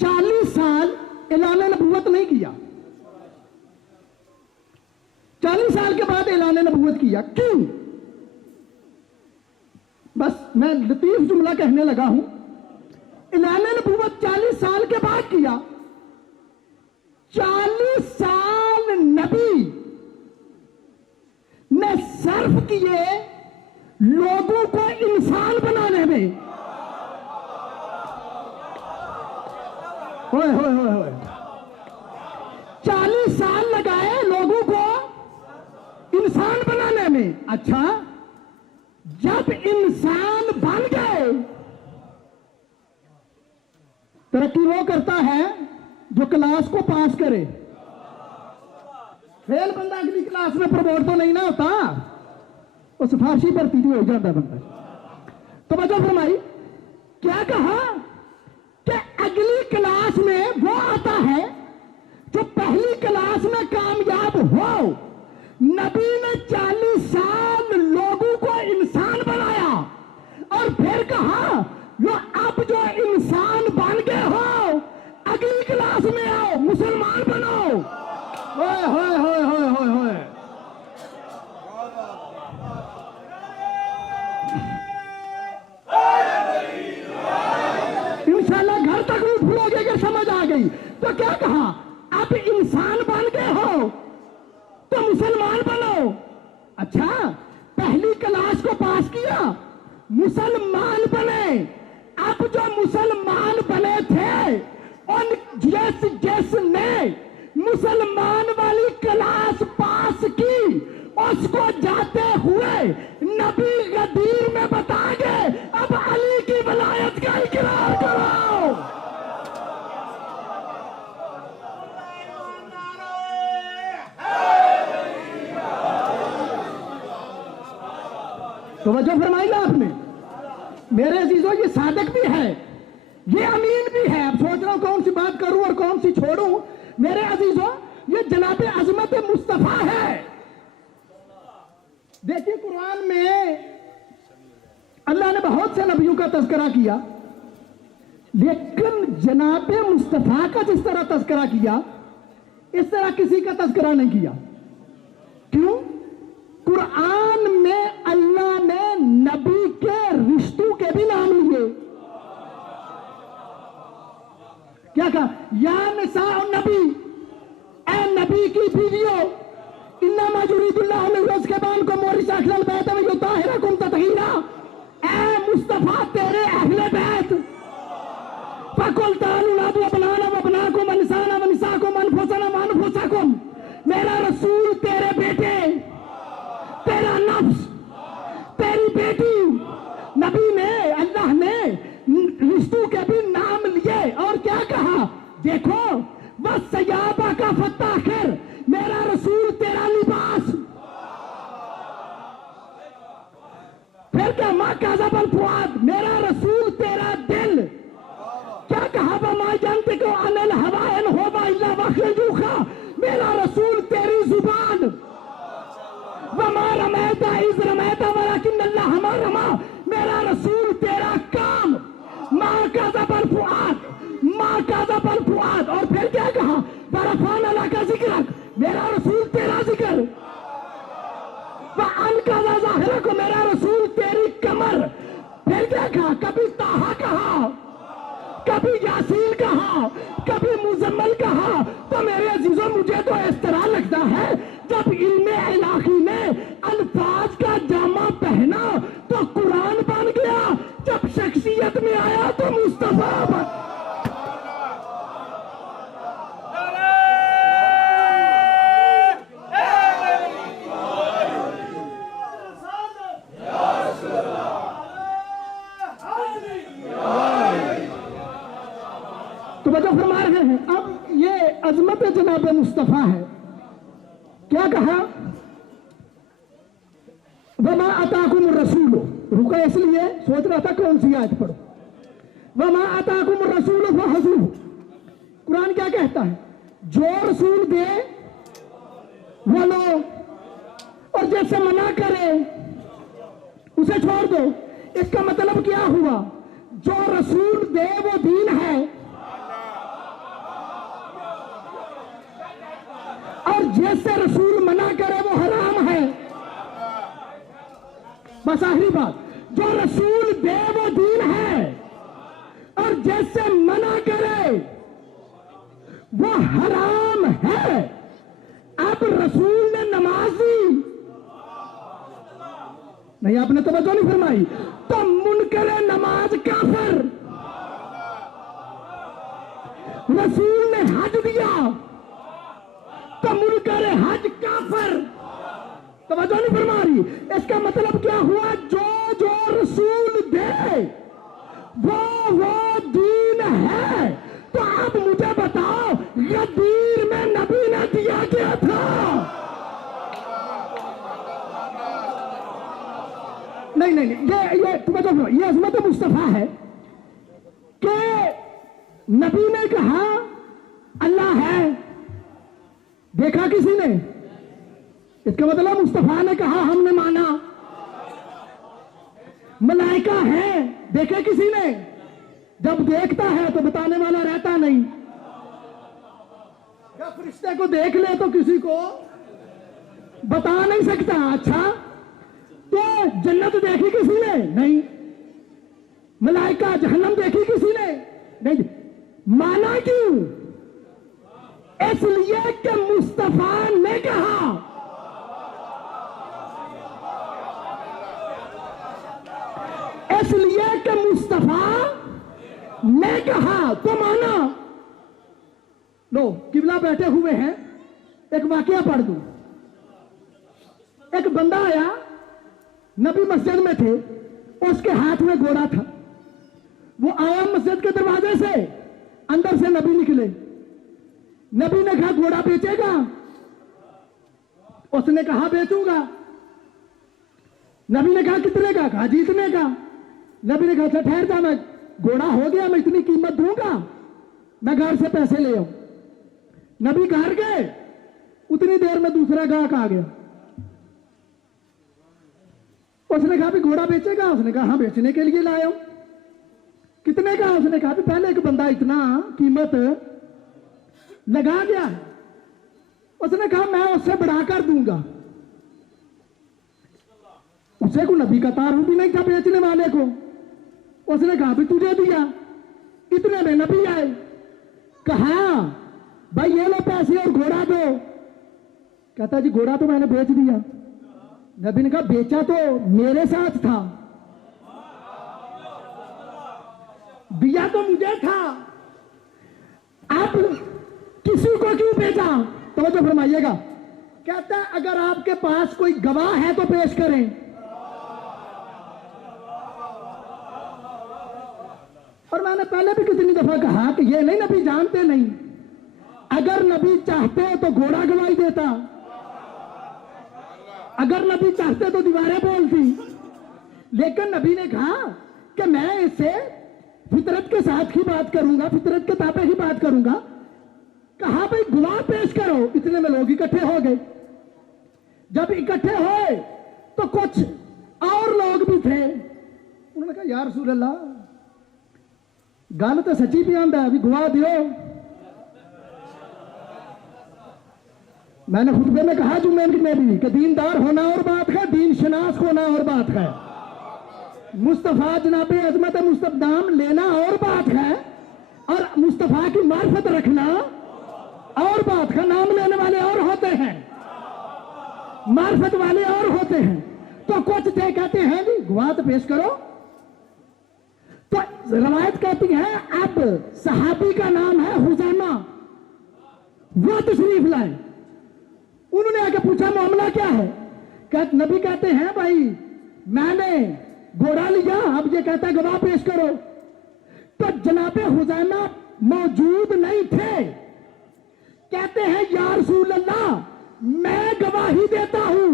40 साल ऐलान नबूवत नहीं किया, 40 साल के बाद ऐलान नबूवत किया। क्यों? बस मैं लतीफ जुमला कहने लगा हूं। ऐलान नबूवत 40 साल के बाद किया। 40 साल नबी ने सर्फ किए लोगों को इंसान बनाने में। होए होए होए होए 40 साल लगाए लोगों को इंसान बनाने में। अच्छा, जब इंसान बन गए, तरक्की वो करता है जो क्लास को पास करे। फेल बंदा अगली क्लास में प्रमोट तो नहीं ना होता, वो सिफारशी भर्ती हो जाता बंदा। तो वजह फरमाई, क्या कहा कि अगली क्लास में वो आता है जो पहली क्लास में कामयाब हो। नबी ने 40 साल लोगों को इंसान बनाया और फिर कहा जो अब जो इंसान बन गए हो अगली क्लास में आओ, मुसलमान बनो। होए होए होए होए होए होए इंशाल्लाह घर तक नहीं भूलोगे कि समझ आ गई। तो क्या कहा, अब इंसान बन गए हो तो मुसलमान बनो। अच्छा, पहली क्लास को पास किया, मुसलमान बने। अब जो मुसलमान बने थे उन जिसने मुसलमान वाली क्लास पास की, उसको जाते हुए नबी गदीर में बताएंगे अब अली की वलायत का इकरार करो। तो वजह फरमाई आपने। मेरे अजीजों, ये सादक भी है, ये अमीन भी है। अब सोच रहा हूं कौन सी बात करूं और कौन सी छोड़ूं। मेरे अजीजों, ये जनाब अजमत मुस्तफा है। देखिए, कुरान में अल्लाह ने बहुत से नबियों का तज़किरा किया, लेकिन जनाब मुस्तफा का जिस तरह तज़किरा किया, इस तरह किसी का तज़किरा नहीं किया। क्यों? कुरान में अल्लाह ने नबी के रिश्तों के भी नाम लिए। क्या कहा? या निसा नबी, ए नबी की बीवियों, इन्नमा युरीदुल्लाहु लियुज़हिबकुम को मोरिस अहलल बैत व युताहिरकुम तत्हीरा। ए मुस्तफा, तेरे अहले बैत, फकुल तालू नादु अपनाना व अपनाकुम व निसाना व निसाकुम अनफुसना व अनफुसकुम। मेरा रसूल, तेरे बेटे, तेरा नफ्स, तेरी बेटी। नबी ने, अल्लाह ने रिश्तों के भी नाम लिए। और क्या कहा? देखो, बस सयाबा का फत्ताखिर, मेरा रसूल तेरा लिबास। फिर क्या? माँ काज़बल फुआद, मेरा रसूल तेरा दिल। क्या कहा? वमा यंतिकु अनिल हवा इन हुवा इल्ला वह्युन यूहा, मेरा रसूल तेरी जुबान। वमा रमैता इज़ रमैता वलाकिन्नल्लाह रमा, मेरा रसूल तेरा काम। माँ काज़बल फुआद, माँ काज़बल फुआद। और फिर क्या कहा? वरफ़अना लका ज़िक्रक, मेरा रसूल तेरा जिक्र। वअनक़ज़ा ज़हरक, मेरा रसूल तेरी कमर। फिर क्या कहा? कभी ताहा कहा, कभी यासीन कहा, कभी मुजम्मल कहा। तो मेरे अजीजों, मुझे तो इस तरह लगता है जब इल्मे इलाही ने अल्फाज का जामा पहना तो कुरान बन गया, जब शख्सियत में आया तो मुस्तफा बन। तो वजह फरमा रहे हैं, अब ये अजमत जनाब मुस्तफा है। क्या कहा? वमा अताकुम रसूल, रुका इसलिए सोच रहा था कौन सी आयत पढ़ो। वमा अताकुम रसूल फहुज़ूहु, कुरान क्या कहता है? जो रसूल दे वो लो, और जैसे मना करे उसे छोड़ दो। इसका मतलब क्या हुआ? जो रसूल दे वो दीन है, जैसे रसूल मना करे वो हराम है। बस आखिरी बात, जो रसूल दे वो दीन है और जैसे मना करे वो हराम है। अब रसूल ने नमाज दी नहीं, आपने तवज्जो नहीं फरमाई, तो मुनकरे नमाज काफिर। रसूल ने हज दिया तो मुनकरे हज काफिर। तवज्जो नहीं फरमा रही। इसका मतलब क्या हुआ, जो जो रसूल दे वो दीन है। तो अब मुझे बताओ, गदीर में नबी ने दिया क्या था? नहीं नहीं नहीं, ये तवज्जो, ये अज़मत मुस्तफा है कि नबी ने कहा अल्लाह है, देखा किसी ने? इसका मतलब मुस्तफा ने कहा हमने माना। मलाइका है, देखे किसी ने? जब देखता है तो बताने वाला रहता नहीं। क्या फरिश्ते को देख ले तो किसी को बता नहीं सकता? अच्छा, तो जन्नत देखी किसी ने? नहीं। मलाइका जहन्नम देखी किसी ने? नहीं। माना क्यों? इसलिए कि मुस्तफा ने कहा। इसलिए कि मुस्तफा ने कहा तो माना। लो, किबला बैठे हुए हैं, एक वाकया पढ़ दूं। एक बंदा आया, नबी मस्जिद में थे, उसके हाथ में घोड़ा था। वो आया मस्जिद के दरवाजे से, अंदर से नबी निकले। नबी ने कहा घोड़ा बेचेगा? उसने कहा बेचूंगा। नबी ने कहा कितने का? कहा जीतने का। नबी ने कहा अच्छा ठहर जा, मैं घोड़ा हो गया, मैं इतनी कीमत दूंगा, मैं घर से पैसे ले आऊं। नबी घर गए, उतनी देर में दूसरा गाहक आ गया। उसने कहा भी घोड़ा बेचेगा? उसने कहा हाँ बेचने के लिए लाया हूं। कितने का? उसने कहा भी पहले एक बंदा इतना कीमत लगा गया। उसने कहा मैं उससे बढ़ाकर दूंगा। उसे को नबी का तारुफ भी नहीं था बेचने वाले को। उसने कहा भी तुझे दिया। इतने में नबी आए, कहा भाई ये लो पैसे और घोड़ा दो। कहता जी घोड़ा तो मैंने बेच दिया। नबी ने कहा बेचा तो मेरे साथ था, दिया तो मुझे था, अब किसी को क्यों बेचा? तो फरमाइएगा। कहता है अगर आपके पास कोई गवाह है तो पेश करें। और मैंने पहले भी कितनी दफा कहा कि ये नहीं नबी जानते नहीं। अगर नबी चाहते तो घोड़ा गवाही देता, अगर नबी चाहते तो दीवारें बोलती। लेकिन नबी ने कहा कि मैं इससे फितरत के साथ ही बात करूंगा, फितरत के ताबे ही बात करूंगा। कहा भाई गवाह पेश करो। इतने में लोग इकट्ठे हो गए। जब इकट्ठे हुए तो कुछ और लोग भी थे। उन्होंने कहा यार रसूल अल्लाह, गल तो सच्ची भी आंदा है, भी गवाह दियो। मैंने खुतबे में कहा जुम्मे में भी कि दीनदार होना और बात है, दीन शनास होना और बात है। मुस्तफा जनाबे अजमत मुस्तफाम लेना और बात है, और मुस्तफा की मार्फत रखना और बात है। नाम लेने वाले और होते हैं, मार्फत वाले और होते हैं। तो कुछ थे कहते हैं जी गवाह तो पेश करो। तो रवायत कहती है अब सहाबी का नाम है हुजैमा, वो तशरीफ लाए। उन्होंने आके पूछा मामला क्या है? नबी कहते हैं भाई मैंने घोड़ा लिया, अब ये कहता है गवाह पेश करो। तो जनाबे हुजैमा मौजूद नहीं थे। कहते हैं या रसूल अल्लाह मैं गवाही देता हूं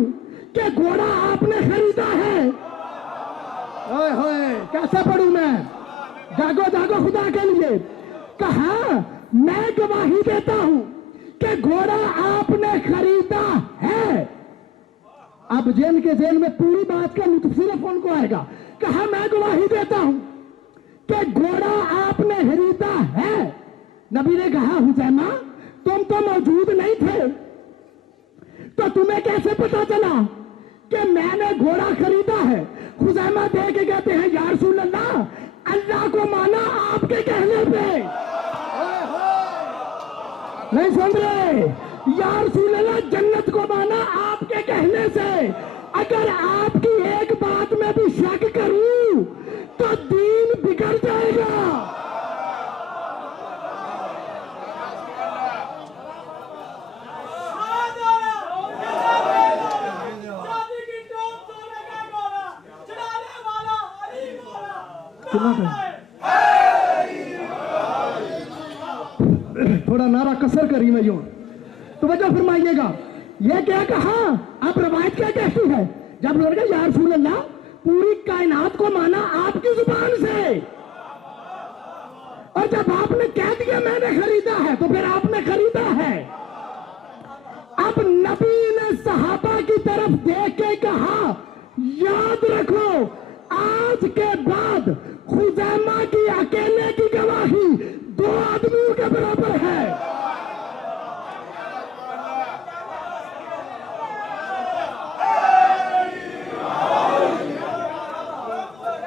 कि घोड़ा आपने खरीदा है। ओए होए कैसे पढ़ूं मैं? जागो जागो खुदा के लिए। कहा मैं गवाही देता हूं कि घोड़ा आपने खरीदा है। अब जेल के जेल में पूरी बात का लुत्फ सिर्फ उनको आएगा। कहा मैं गवाही देता हूं कि घोड़ा आपने खरीदा है। नबी ने कहा हुजैमा तुम तो मौजूद नहीं थे। तो तुम्हें कैसे पता चला कि मैंने घोड़ा खरीदा है? खुज़ैमा दे के कहते हैं या रसूल अल्लाह, अल्लाह को माना आपके कहने पे। नहीं सुन रहे? या रसूल अल्लाह, जन्नत को माना आपके कहने से। अगर आपकी एक बात में भी शक करूं तो दीन बिगड़ जाएगा। शादी की टॉप सोने का घोड़ा, चढ़ाने वाला अली घोड़ा। थोड़ा नारा कसर करी मैं यूं तो वजह फरमाइएगा। ये क्या कहा? आप रवायत क्या कहती है? जब लड़का या रसूल अल्लाह, पूरी कायनात को माना आपकी जुबान से, और जब आपने कह दिया मैंने खरीदा है तो फिर आपने खरीदा है। अब नबी ने सहाबा की तरफ देख के कहा, याद रखो आज के बाद खुज़ैमा की अकेले की गवाही 2 आदमियों के बराबर है।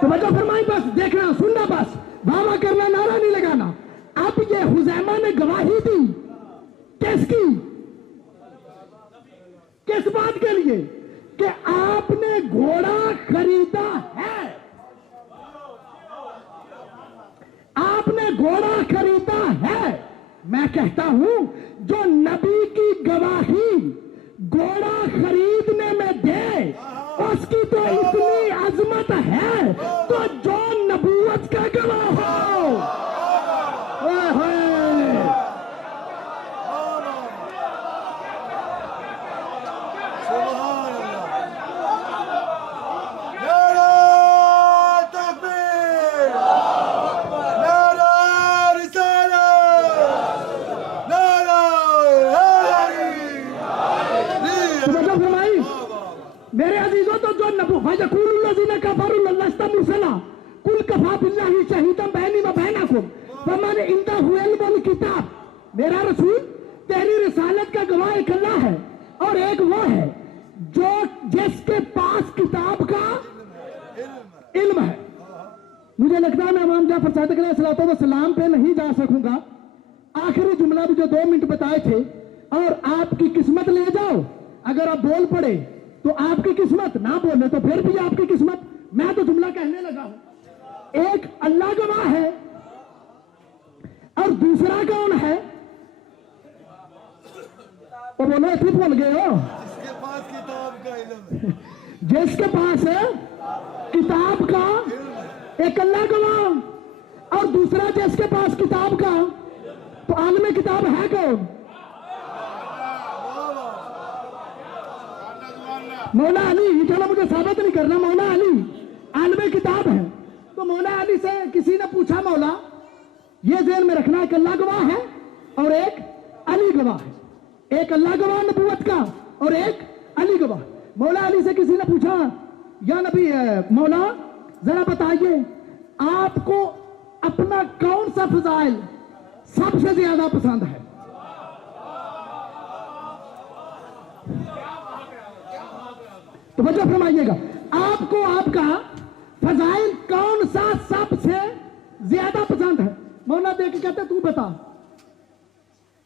तो बच्चों फरमाई, बस देखना सुनना, बस वावा करना, नारा नहीं लगाना। अब ये हुज़ैमा ने गवाही दी किसकी? किस बात के लिए? कि आपने घोड़ा खरीदा है। आपने घोड़ा खरीदा है। मैं कहता हूं जो नबी की गवाही घोड़ा खरीदने में दे, उसकी तो इतनी अजमत है तो जो नबूवत का गवाह हो। ओए होए। सुभान अल्लाह। नारा तकबीर, नारा रिसालत, नारा तो फरमाई मेरे अजीजों, तो जो नबू फयकुलुल्लज़ीना कफरू लस्ता मुरसला कुल कफा बिल्लाहि शहीदन बैनी व बैनकुम फमन इंदहु इल्मुल किताब। मेरा रसूल, तेरी रिसालत का गवाह एक अल्लाह है और एक वो है जो जिसके पास किताब का इल्म है। मुझे लगता है मैं इमाम जाफर सादिक अलैहिस्सलाम पे नहीं जा सकूंगा। आखिरी जुमला भी जो 2 मिनट बताए थे, और आपकी किस्मत ले जाओ। अगर आप बोल पड़े तो आपकी किस्मत, ना बोले तो फिर भी आपकी किस्मत। मैं तो जुमला कहने लगा हूं। एक अल्लाह गवाह है और दूसरा कौन है? तो बोलो ठीक बोल गए हो। जिसके पास किताब का इल्म है, जिसके पास है किताब का, एक अल्लाह गवाह और दूसरा जिसके पास किताब का। तो आलम किताब है कौन? मौला अली। चलो मुझे साबित नहीं करना, मौला अली आलम किताब है। तो मौला अली से किसी ने पूछा, मौला ये ध्यान में रखना, एक अल्लाह गवाह है और एक अली गवाह है। एक अल्लाह गवाह नबूवत का और एक अली गवाह। मौला अली से किसी ने पूछा, या नबी मौला जरा बताइए आपको अपना कौन सा फजाइल सबसे ज्यादा पसंद है? तो बच्चों फरमाइएगा, आपको आपका फजाइल कौन सा सबसे ज्यादा पसंद है? मौला देख के कहते तू बता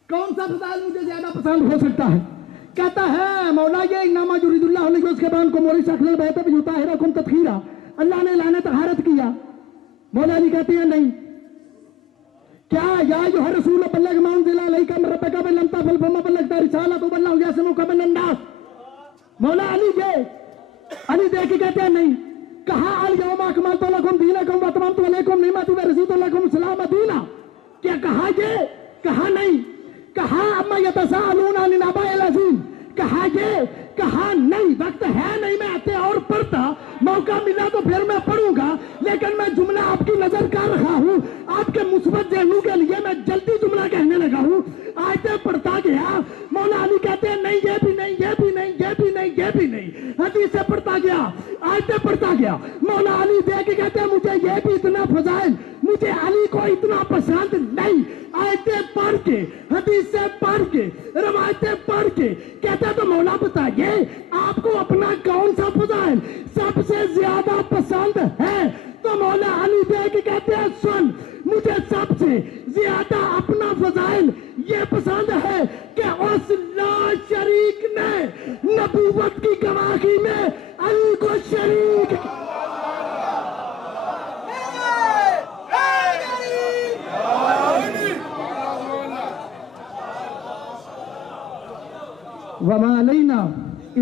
कौन सा फजाइल मुझे ज्यादा पसंद हो सकता है? कहता है मौला ये इन्नमा युरिदुल्लाहु लिकुम उसके बाद को मोरी शक्ल बैठे भी होता है रकम तदखीरा, अल्लाह ने लाने तहारत किया। मौला जी कहते हैं नहीं। क्या या जो हर रसूल बल्लग मा उनज़िला अलैका मिन रब्बिका व लम तफ़अल फमा बल्लगता रिसालतहु वल्लाहु यअसिमुका मिनन नास। मौला अली ये अली देख के कहते हैं नहीं। कहा अल यौमा अकमलतु लकुम दीनकुम व अतममतु अलैकुम निअमती व रज़ीतु लकुम इस्लाम दीना। क्या कहा ये? कहा नहीं। कहा अम्मा यतसाअलूना अनिन नबाइल अज़ीम। कहा ये? कहा नहीं। वक्त है नहीं, मैं आते और पढ़ता, मौका मिला तो फिर मैं पढ़ूंगा, लेकिन मैं जुमला आपकी नजर कर रहा हूँ। आपके मुस्बत जहनों के लिए मैं जल्दी जुमला कहने लगा हूँ। आयतें पढ़ता गया। मौला अली कहते हैं नहीं, ये भी नहीं, ये भी नहीं, ये भी नहीं, ये भी नहीं। हदीसें पढ़ता गया, आयतें بڑھتا گیا. مولا علی دیکھ کے کہتے ہیں مجھے یہ بھی اتنا فضائل, مجھے علی کو اتنا پسند نہیں. آیتیں پڑھ کے, حدیثیں پڑھ کے, روایتیں پڑھ کے کہتے ہیں تو مولا بتائیے آپ کو اپنا کون سا فضائل سب سے زیادہ پسند ہے؟ تو مولا علی دیکھ کے کہتے ہیں سن, مجھے سب سے زیادہ اپنا فضائل یہ پسند ہے کہ اس لا شریک نے نبوت کی گواہی میں علی کو شریک وما علینا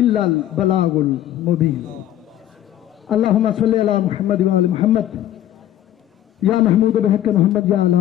الا البلاغ المبین. اللہم صلی علی محمد و آل محمد یا محمود بحق محمد یا علی